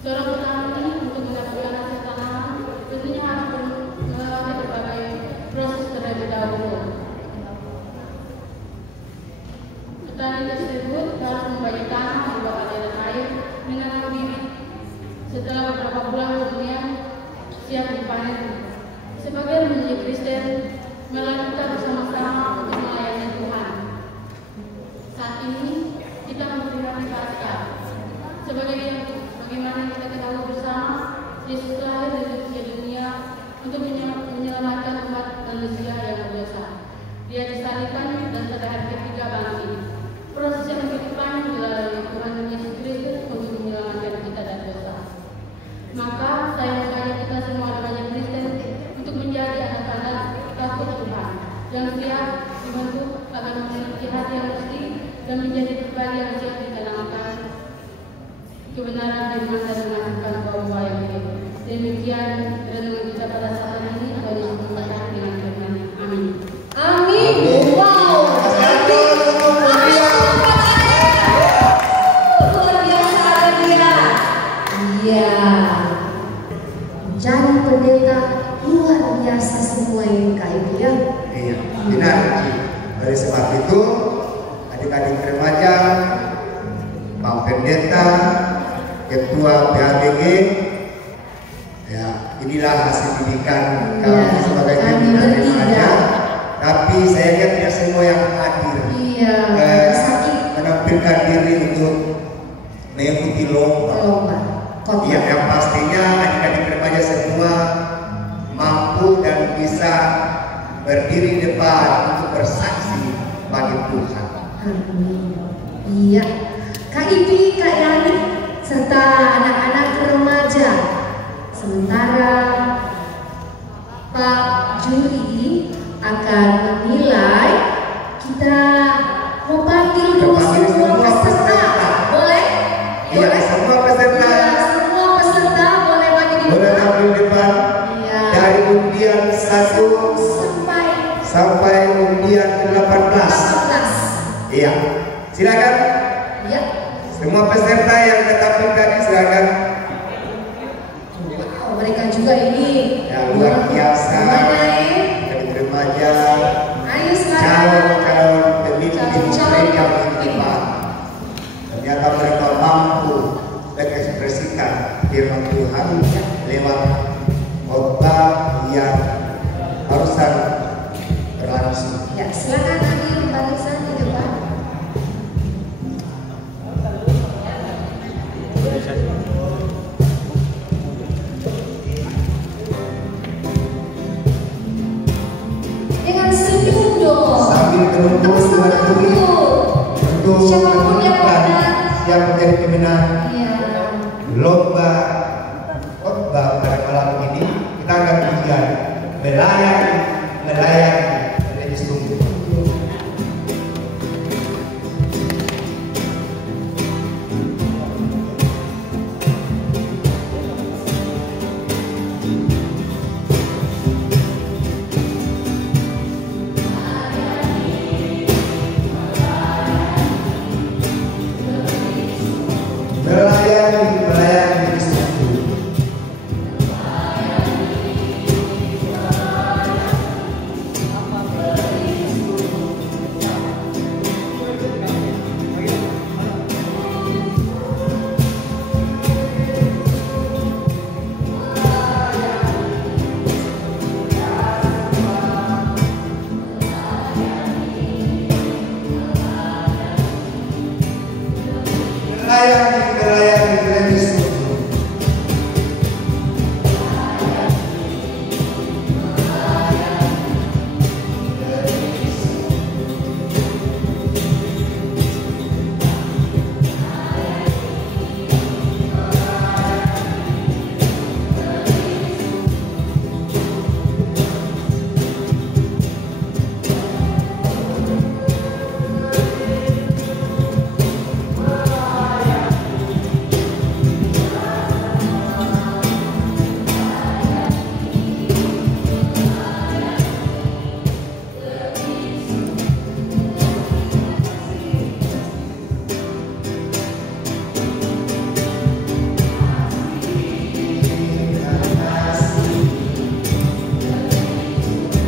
Seorang petani ini untuk mendapatkan hasil tanaman tentunya harus melewati berbagai proses terlebih dahulu. Petani tersebut harus membagi tanah, membuat aliran air, menanam bibit. Setelah beberapa bulan kemudian siap dipanen. Sebagai menjadi Kristen, melakukan bersama-sama untuk melayani Tuhan. Saat ini kita memperingati Paskah. Bagaimana kita ketahui bersama, Yesus lahir di dunia untuk menyelamatkan umat manusia yang berdosa. Dia disalibkan dan pada hari ketiga bangkit. Proses yang begitu panjang dilalui Tuhan Yesus Kristus untuk menyelamatkan kita dari dosa. Maka saya mengajak kita semua remaja Kristen untuk menjadi anak-anak takut Tuhan yang siap dibentuk agar memiliki hati yang bersih dan menjadi pribadi yang siap ditanamkan kebenaran firman dan menghasilkan buah-buah yang hidup. Demikian renungan kita pada saat ini. Tuhan Yesus memberkati dengan firman. Amin. Amin. Wow. Luar biasa dia. Iya. Jadi pendeta luar biasa semua ini Kak Ibu ya. Iya, benar. Oleh sebab itu, adik-adik remaja, Pak Pendeta, Ketua PABG, ya inilah hasil didikan kami sebagai pimpinan remaja. Tapi saya lihat tidak semua yang hadir. Iya. Menampilkan diri untuk mengikuti lomba. Iya, yang pastinya adik-adik remaja semua mampu dan bisa berdiri depan untuk bersaksi bagi Tuhan. Iya, Kak Ibi, Kak Yani, serta anak-anak remaja. Sementara Pak Juri akan menilai, kita mau panggil dulu semua peserta. Boleh? Iya, semua peserta. Iya, semua peserta boleh maju di boleh tampil depan. Iya. Dari undian 1 sampai undian 18. Iya, silakan. Iya. Semua peserta yang ketampilkan silakan. Wow, mereka juga ini yang luar biasa. Dari remaja, calon-calon pemimpin gereja di depan. Ternyata mereka mampu mengekspresikan firman Tuhan lewat khotbah yang barusan berlangsung. Ya, silakan ambil barisan di depan. Dengan senyum dong. Sambil menunggu untuk siapapun yang menang, siapa menjadi pemenang lomba khotbah pada malam ini, kita akan ujian melayani lebih sungguh. Melayani sungguh. Melayani lebih sungguh.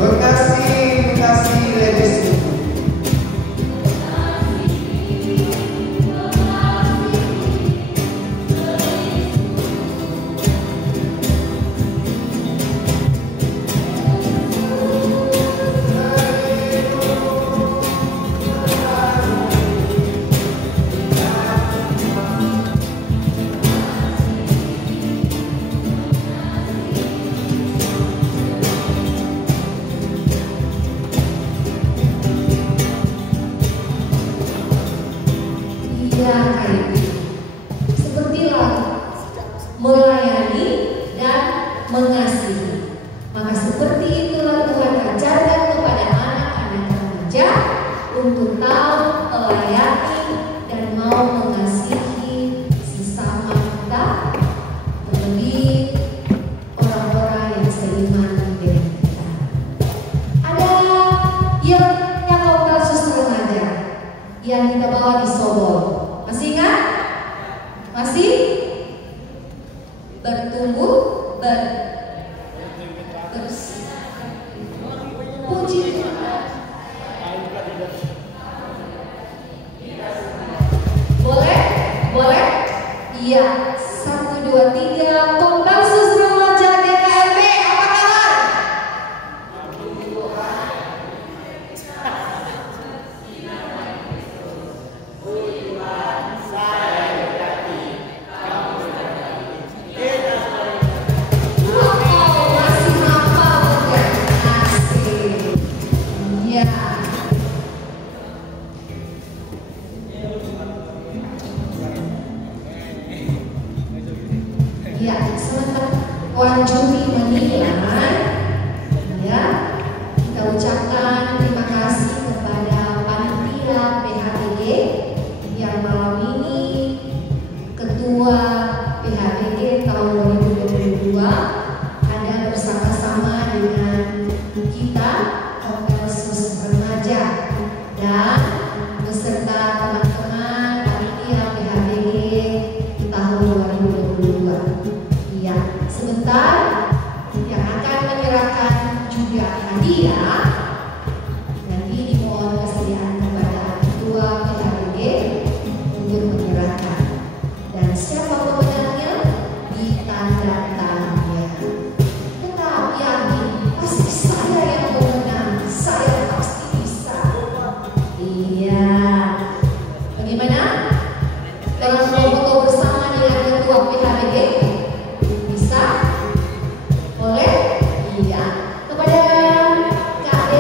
Mengasihi lebih sungguh. Ya, sepertilah melayani dan mengasihi. Maka seperti itulah Tuhan ajarkan kepada anak-anak remaja untuk tahu melayani dan mau mengasihi sesama kita, terlebih orang-orang yang seiman dengan kita. Ada yang kasus remaja yang kita bawa di Sobol. Masih ingat? Masih? Bertumbuh, puji Tuhan. Boleh? Boleh? Iya. 1, 2, 3. Kopassus Remaja DKMP, apa kabar? Ya, sementara Wan Juni menilai, ya, kita ucapkan terima kasih kepada panitia PHBG yang malam ini Ketua PHBG tahun 2022 ada bersama-sama dengan kita Kopassus Remaja dan beserta teman-teman panitia PHBG tahun 2022. Ya, sebentar yang akan menyerahkan juga hadiah. Nanti dimohon kesediaan kepada Ketua PHBG untuk menyerahkan. Dan siapa pemenangnya ditanda tangannya. Tetap yakin pasti saya yang pemenang. Saya pasti bisa. Iya. Bagaimana? Kalau mau foto bersama dengan Ketua PHBG? Bisa? Boleh? Iya. Kepada Kak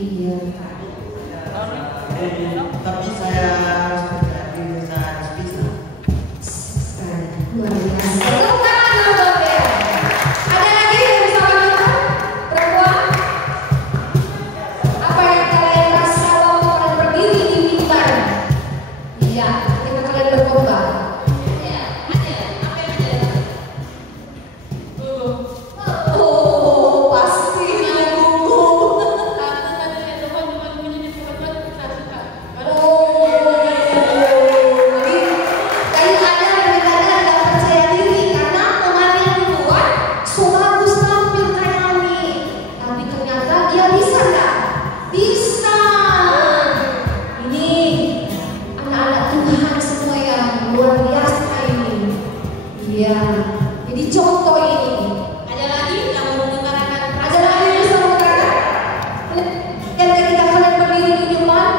Iya. Tapi saya harus berhati saya harus bisa. Luar biasa. Tepuk tangan dulu buat Bel. Ada lagi yang bisa wanita? Perempuan? Apa yang kalian rasa waktu kalian berdiri di mimbar? Iya, ketika kalian berkhotbah. Oh, pasti gugup. Jadi contoh ini. Ada lagi yang mau mengutarakan? Ada lagi yang bisa mengutarakan? Dan ketika kalian berdiri di depan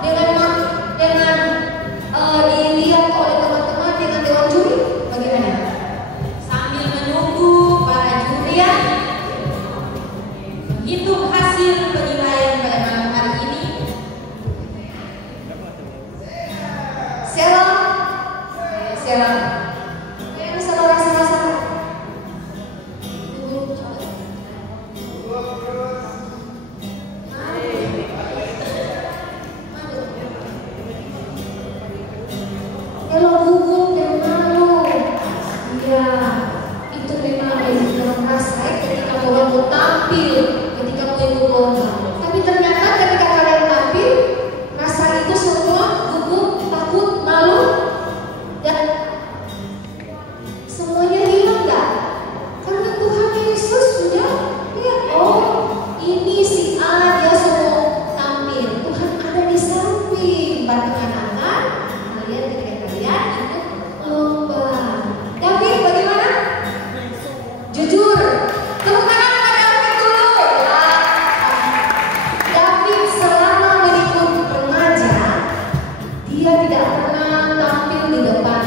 dengan dilihat oleh teman-teman dengan dewan juri, bagaimana? Sambil menunggu para jurian menghitung hasil penilaian pada malam hari ini. Selam. Kalau gugup dan malu, ya itu memang yang rasain ketika mau tampil, ketika mau ikut lomba. Tapi ternyata ketika kalian tampil, rasa itu semua gugup, takut, malu, dan semuanya hilang nggak? Karena Tuhan Yesus sudah lihat, oh ini si A dia semua tampil. Tuhan ada di samping, bantuan anak kalian ketika kalian ikut lomba. David bagaimana? Jujur. Tepuk tangan kepada David dulu. David selama mengikut remaja, dia tidak pernah tampil di depan.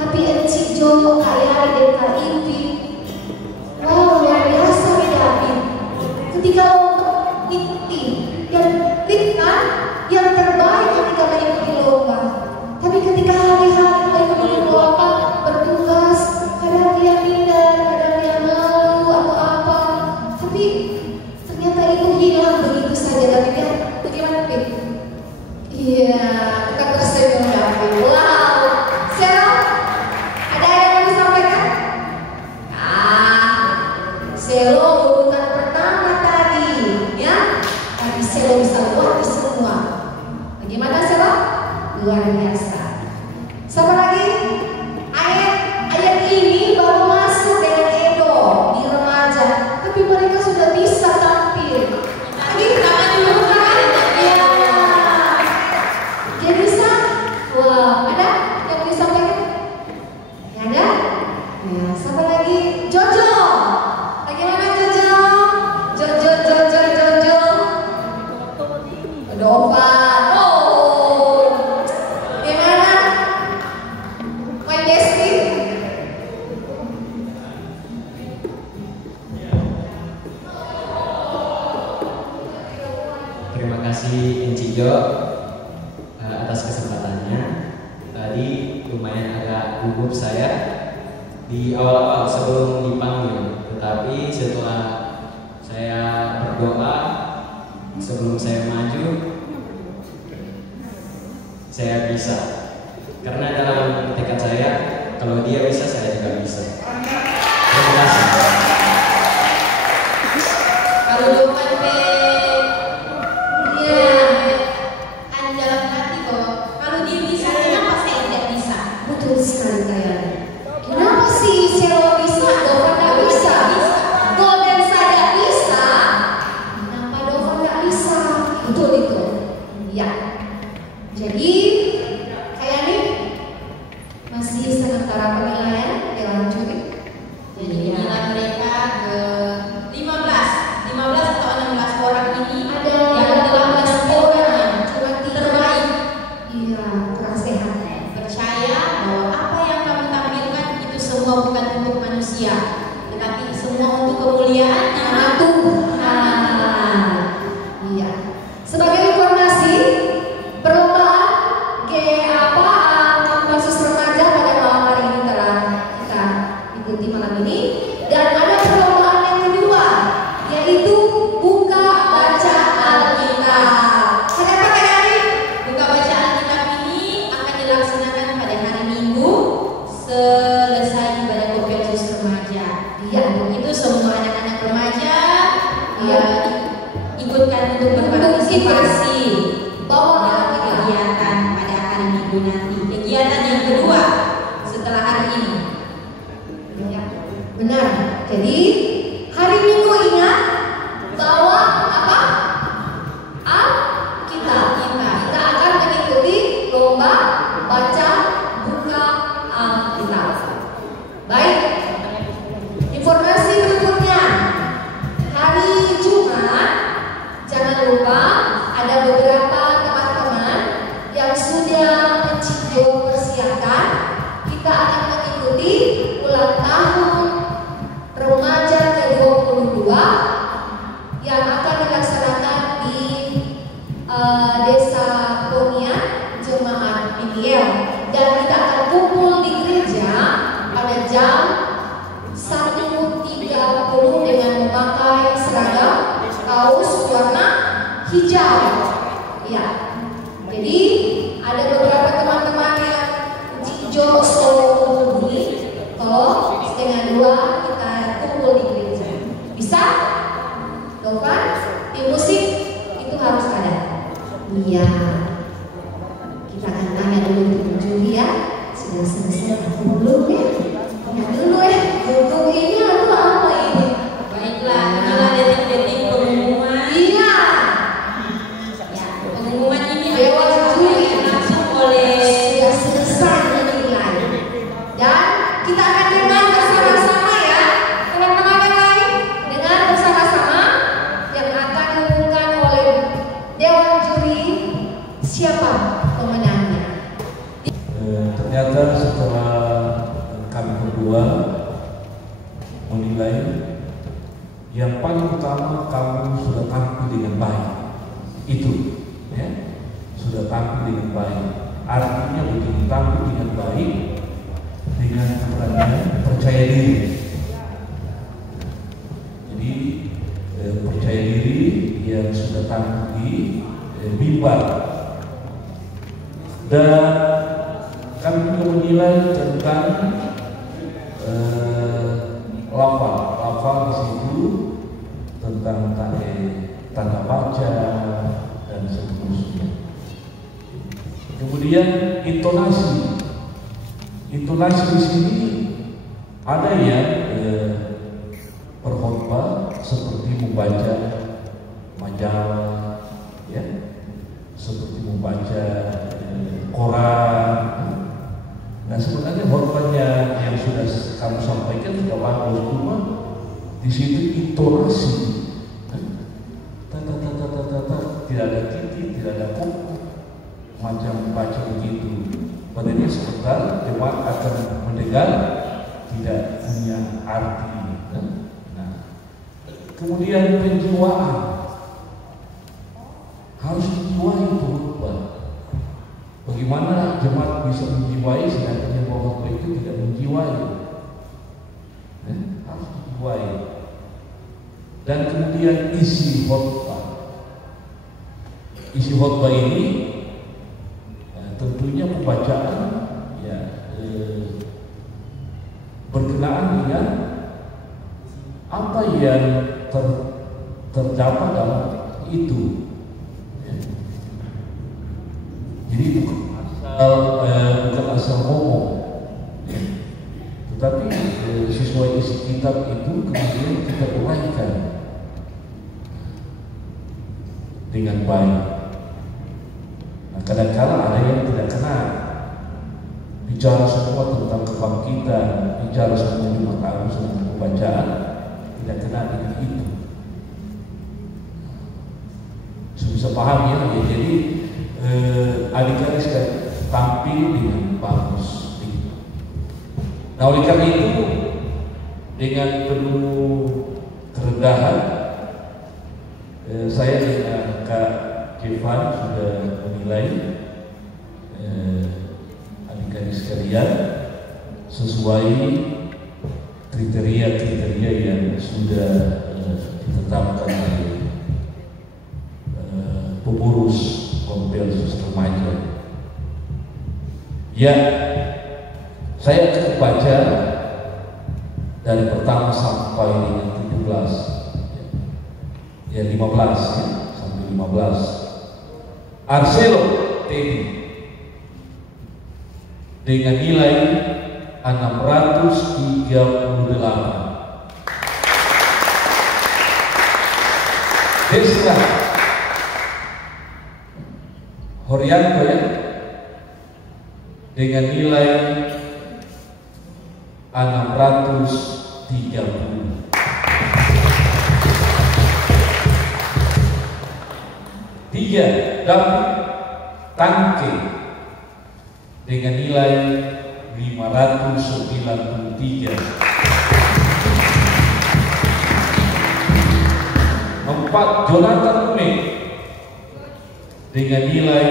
Tapi Encik Jo, Kak Yari dan Kak Impi, wow luar biasa nih David. Ketika lomba ikuti dan Ritman yang terbaik ketika mengikuti lomba. Tapi ketika hari-hari mengikuti lomba bertugas, kadang dia minder, kadang dia malu atau apa. Tapi ternyata itu hilang begitu saja. Tapi dia bagaimana Pip? Iya, kita tersenyum David. Wow, Sero, ada yang mau disampaikan? Selo bukan pertama tadi, ya. Tapi Selo bisa buat semua. Bagaimana Selo? Luar biasa. Siapa lagi? Ayat ini baru masuk dengan Edo di remaja, tapi mereka sudah bisa tampil. Lagi tangan dulu kan? Ya. Dia bisa. Wah, ada yang bisa sampaikan? Ada? Ya, siapa lagi? Jojo. Bagaimana Jojo? Jojo. Dova. Oh. Gimana? My Desti. Terima kasih Encik Jo atas kesempatannya. Tadi lumayan agak gugup saya di awal-awal sebelum dipanggil, tetapi setelah saya berdoa sebelum saya maju, saya bisa. Karena dalam tekad saya, kalau dia bisa, saya juga bisa. Terima kasih. Kalau doa iya, dalam hati kok. Kalau dia bisa, kenapa saya tidak bisa? Betul sekali kalian. Kenapa sih Selo bisa, Dova nggak bisa? Golden saja bisa, kenapa Dova nggak bisa? Betul itu. Ya. Jadi kayak ini masih sementara penilaian dewan juri. Jadi nilai mereka ke 15 atau 16 orang ini ada yang 18 orang terbaik. Iya, kurang sehat. Percaya bahwa apa yang kamu tampilkan itu semua bukan untuk manusia, tetapi semua untuk kemuliaan nama Tuhan. Iya. Sebagai informasi, perlombaan Kapasitas Remaja pada malam hari ini telah kita ikuti malam ini, dan ada perlombaan yang kedua, yaitu buka baca Alkitab. Kenapa Kak Yani? Buka baca Alkitab ini akan dilaksanakan pada hari Minggu selesai ibadah Kopassus Remaja. Iya, untuk itu semua anak-anak remaja ikutkan untuk berpartisipasi bawa kegiatan pada hari Minggu nanti. Kegiatan yang kedua setelah hari ini. Ya, benar. Jadi hari Minggu ingat bawa apa? Alkitab. Kita akan mengikuti lomba baca buka Alkitab. Baik. Informasi berikutnya, hari Jumat jangan lupa ada beberapa teman-teman yang sudah mencicil persiapan. Kita akan mengikuti ulang tahun remaja ke-22 yang akan dilaksanakan di Desa Ponian Jemaat PDL, dan kita akan kumpul di gereja pada jam 1.30 dengan memakai seragam kaos warna hijau. Ya. Jadi ada beberapa teman-teman yang Cijo Solo ini, tolong 1:30 kita kumpul di gereja. Bisa? Dovan, tim musik itu harus ada. Iya. Kita akan tanya dulu untuk juri ya. Sudah selesai atau belum ya? Tanya dulu ya. Buku ini atau apa ini? Baiklah, inilah detik-detik pengumuman. Iya. Ya, pengumuman ini Dewan juri langsung oleh sudah selesai menilai, dan kita akan dengar bersama-sama ya teman-teman yang lain, dengar bersama-sama yang akan diumumkan oleh Dewan juri siapa pemenangnya. Ternyata setelah kami berdua menilai, yang paling utama kamu sudah tampil dengan baik. Itu ya, sudah tampil dengan baik. Artinya begini, tampil dengan baik dengan keberanian, percaya diri. Jadi percaya diri yang sudah tampil di mimbar. Dan kami juga menilai tentang lafal di situ tentang tanda baca dan seterusnya. Kemudian intonasi di sini ada yang berkhotbah seperti membaca majalah, ya, seperti membaca koran. Nah, sebenarnya khotbahnya yang sudah kamu sampaikan sudah bagus, cuma di situ intonasi, tidak ada titik, tidak ada koma, macam membaca begitu. Padahal sebentar jemaat akan mendengar tidak punya arti. Nah, kemudian penjiwaan harus dijiwai khotbah. Bagaimana jemaat bisa menjiwai sedangkan yang khotbah itu tidak menjiwai? Harus dijiwai. Dan kemudian isi khotbah. Isi khotbah ini tentunya pembacaan ya berkenaan dengan apa yang terdapat dalam itu. Jadi bukan asal ngomong, tetapi sesuai isi kitab itu kemudian kita uraikan dengan baik. Nah, kadang-kadang ada yang tidak kena bicara semua tentang kebangkitan, bicara semua Jumat Agung tentang pembacaan, tidak kena dengan itu. Bisa paham ya? Jadi adik-adik sekali tampil dengan bagus. Nah, oleh karena itu dengan penuh kerendahan saya dengan Kak Evan sudah menilai adik-adik sekalian sesuai kriteria-kriteria yang sudah ditetapkan oleh pengurus Kompelsus Remaja. Ya, saya akan baca dari pertama sampai dengan 17, ya 15 ya, sampai 15. Arcelo Teddy dengan nilai 638. Desra Horianto ya, dengan nilai 630. Tiga, David Tangke dengan nilai 593. 4, Jonathan Kume dengan nilai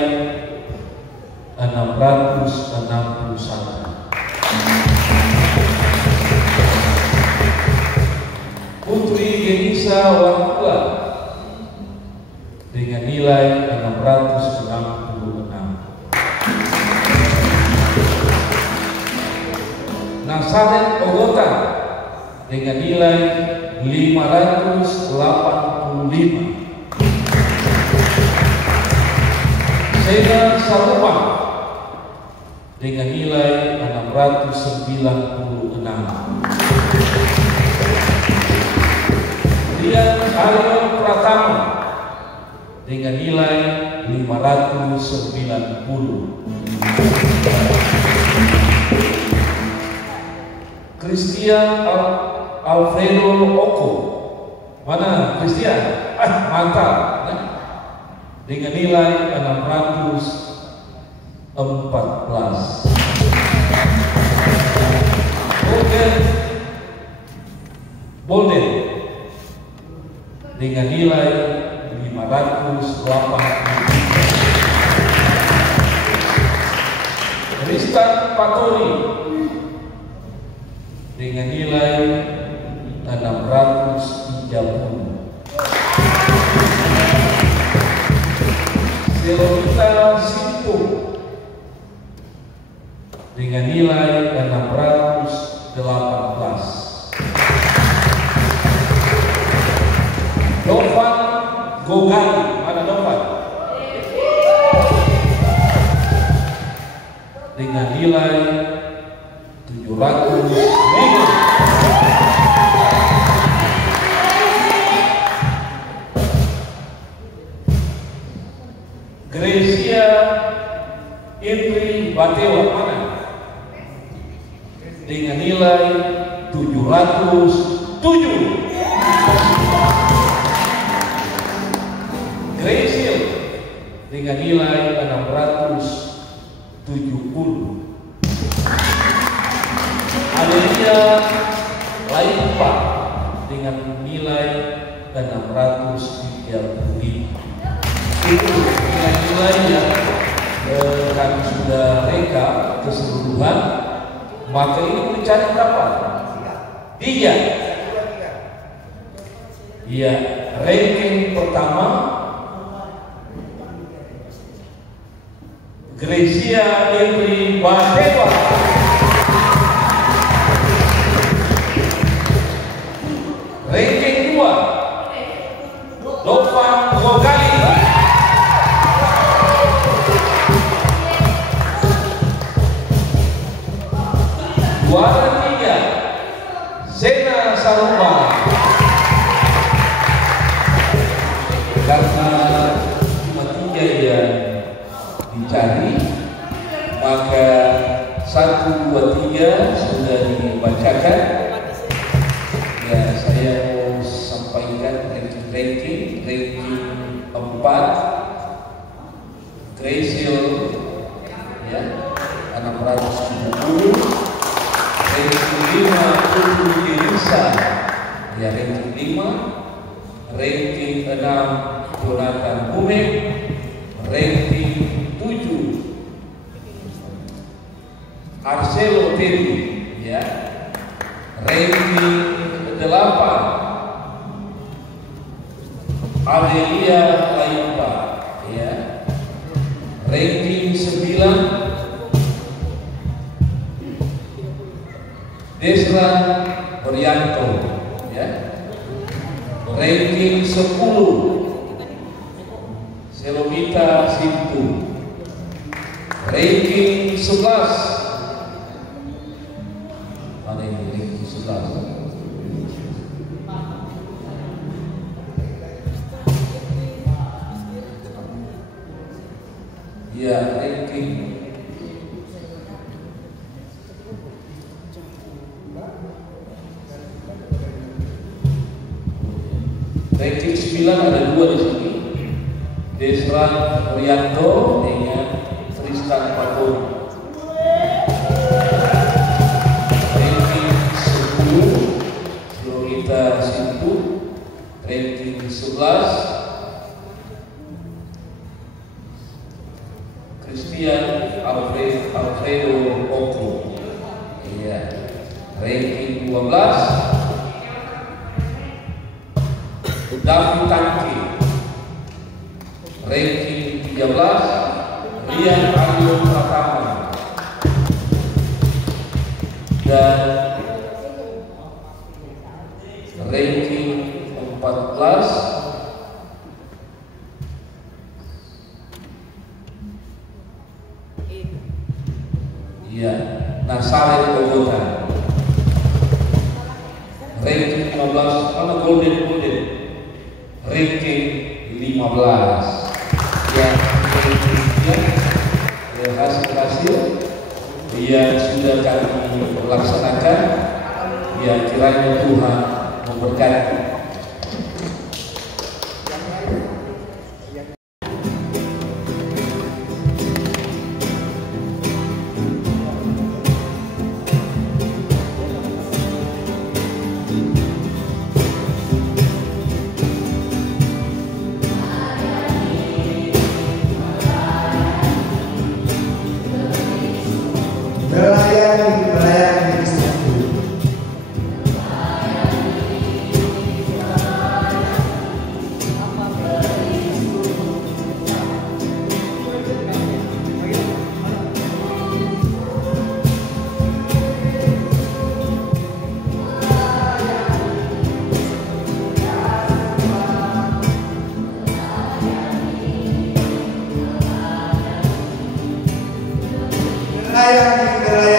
661. Putri Genisa Warkula dengan nilai 666. Nasaret Ogota dengan nilai 585. Sena Saruma dengan nilai 696. Rian Aryo Pratama dengan nilai 590. Christian Alfredo Oko, mana Christian? Mantap, nah. Dengan nilai 614. Bolden dengan nilai 580. Ristan Patori dengan nilai 630. Selita Simpo dengan nilai 618. Novan Gogali, mana Novan? Dengan nilai 705. Gracia Indri Batewa, mana? Dengan nilai 707. Gracia dengan nilai 670. Adelia Laipa dengan nilai 635. Itu nilai-nilai yang kami sudah reka keseluruhan. Maka ini mencari berapa? 3. Iya, ranking pertama Gracia Indri Batewa. Ranking 2 Novan Gogali. Juara 3 Sena Saruma. Karena cuma 3 yang dicari, maka 1, 2, 3 sudah dibacakan. Ya, saya mau sampaikan ranking 4 Gracil ya 670. Ranking 5 Putri Genisa ya ranking 5. Ranking 6 Jonathan Kume. ranking 7 Arcelo Teddy, ya. Ranking 8 Adelia Laimba, ya. Ranking 9 Desra Orianto, ya. Ranking 10 Selomita Sintu. Ranking 11 mana ini ranking 11? Ya, ranking ranking 9 ada 2 di sini. Desra Orianto dengan Tristan Paton. Ranking 10 Selomita Sintu. Ranking 11 Christian Alfredo Oko. Iya. Ranking 12 David Tangki. Ranking 13 Rian Aryo Pratama. Dan ranking 14 iya Nasare Bogota. Ranking 15 mana Golden ranking 15. Ya, hasil yang sudah kami laksanakan, ya kiranya Tuhan memberkati. Melayani Kristus. Melayani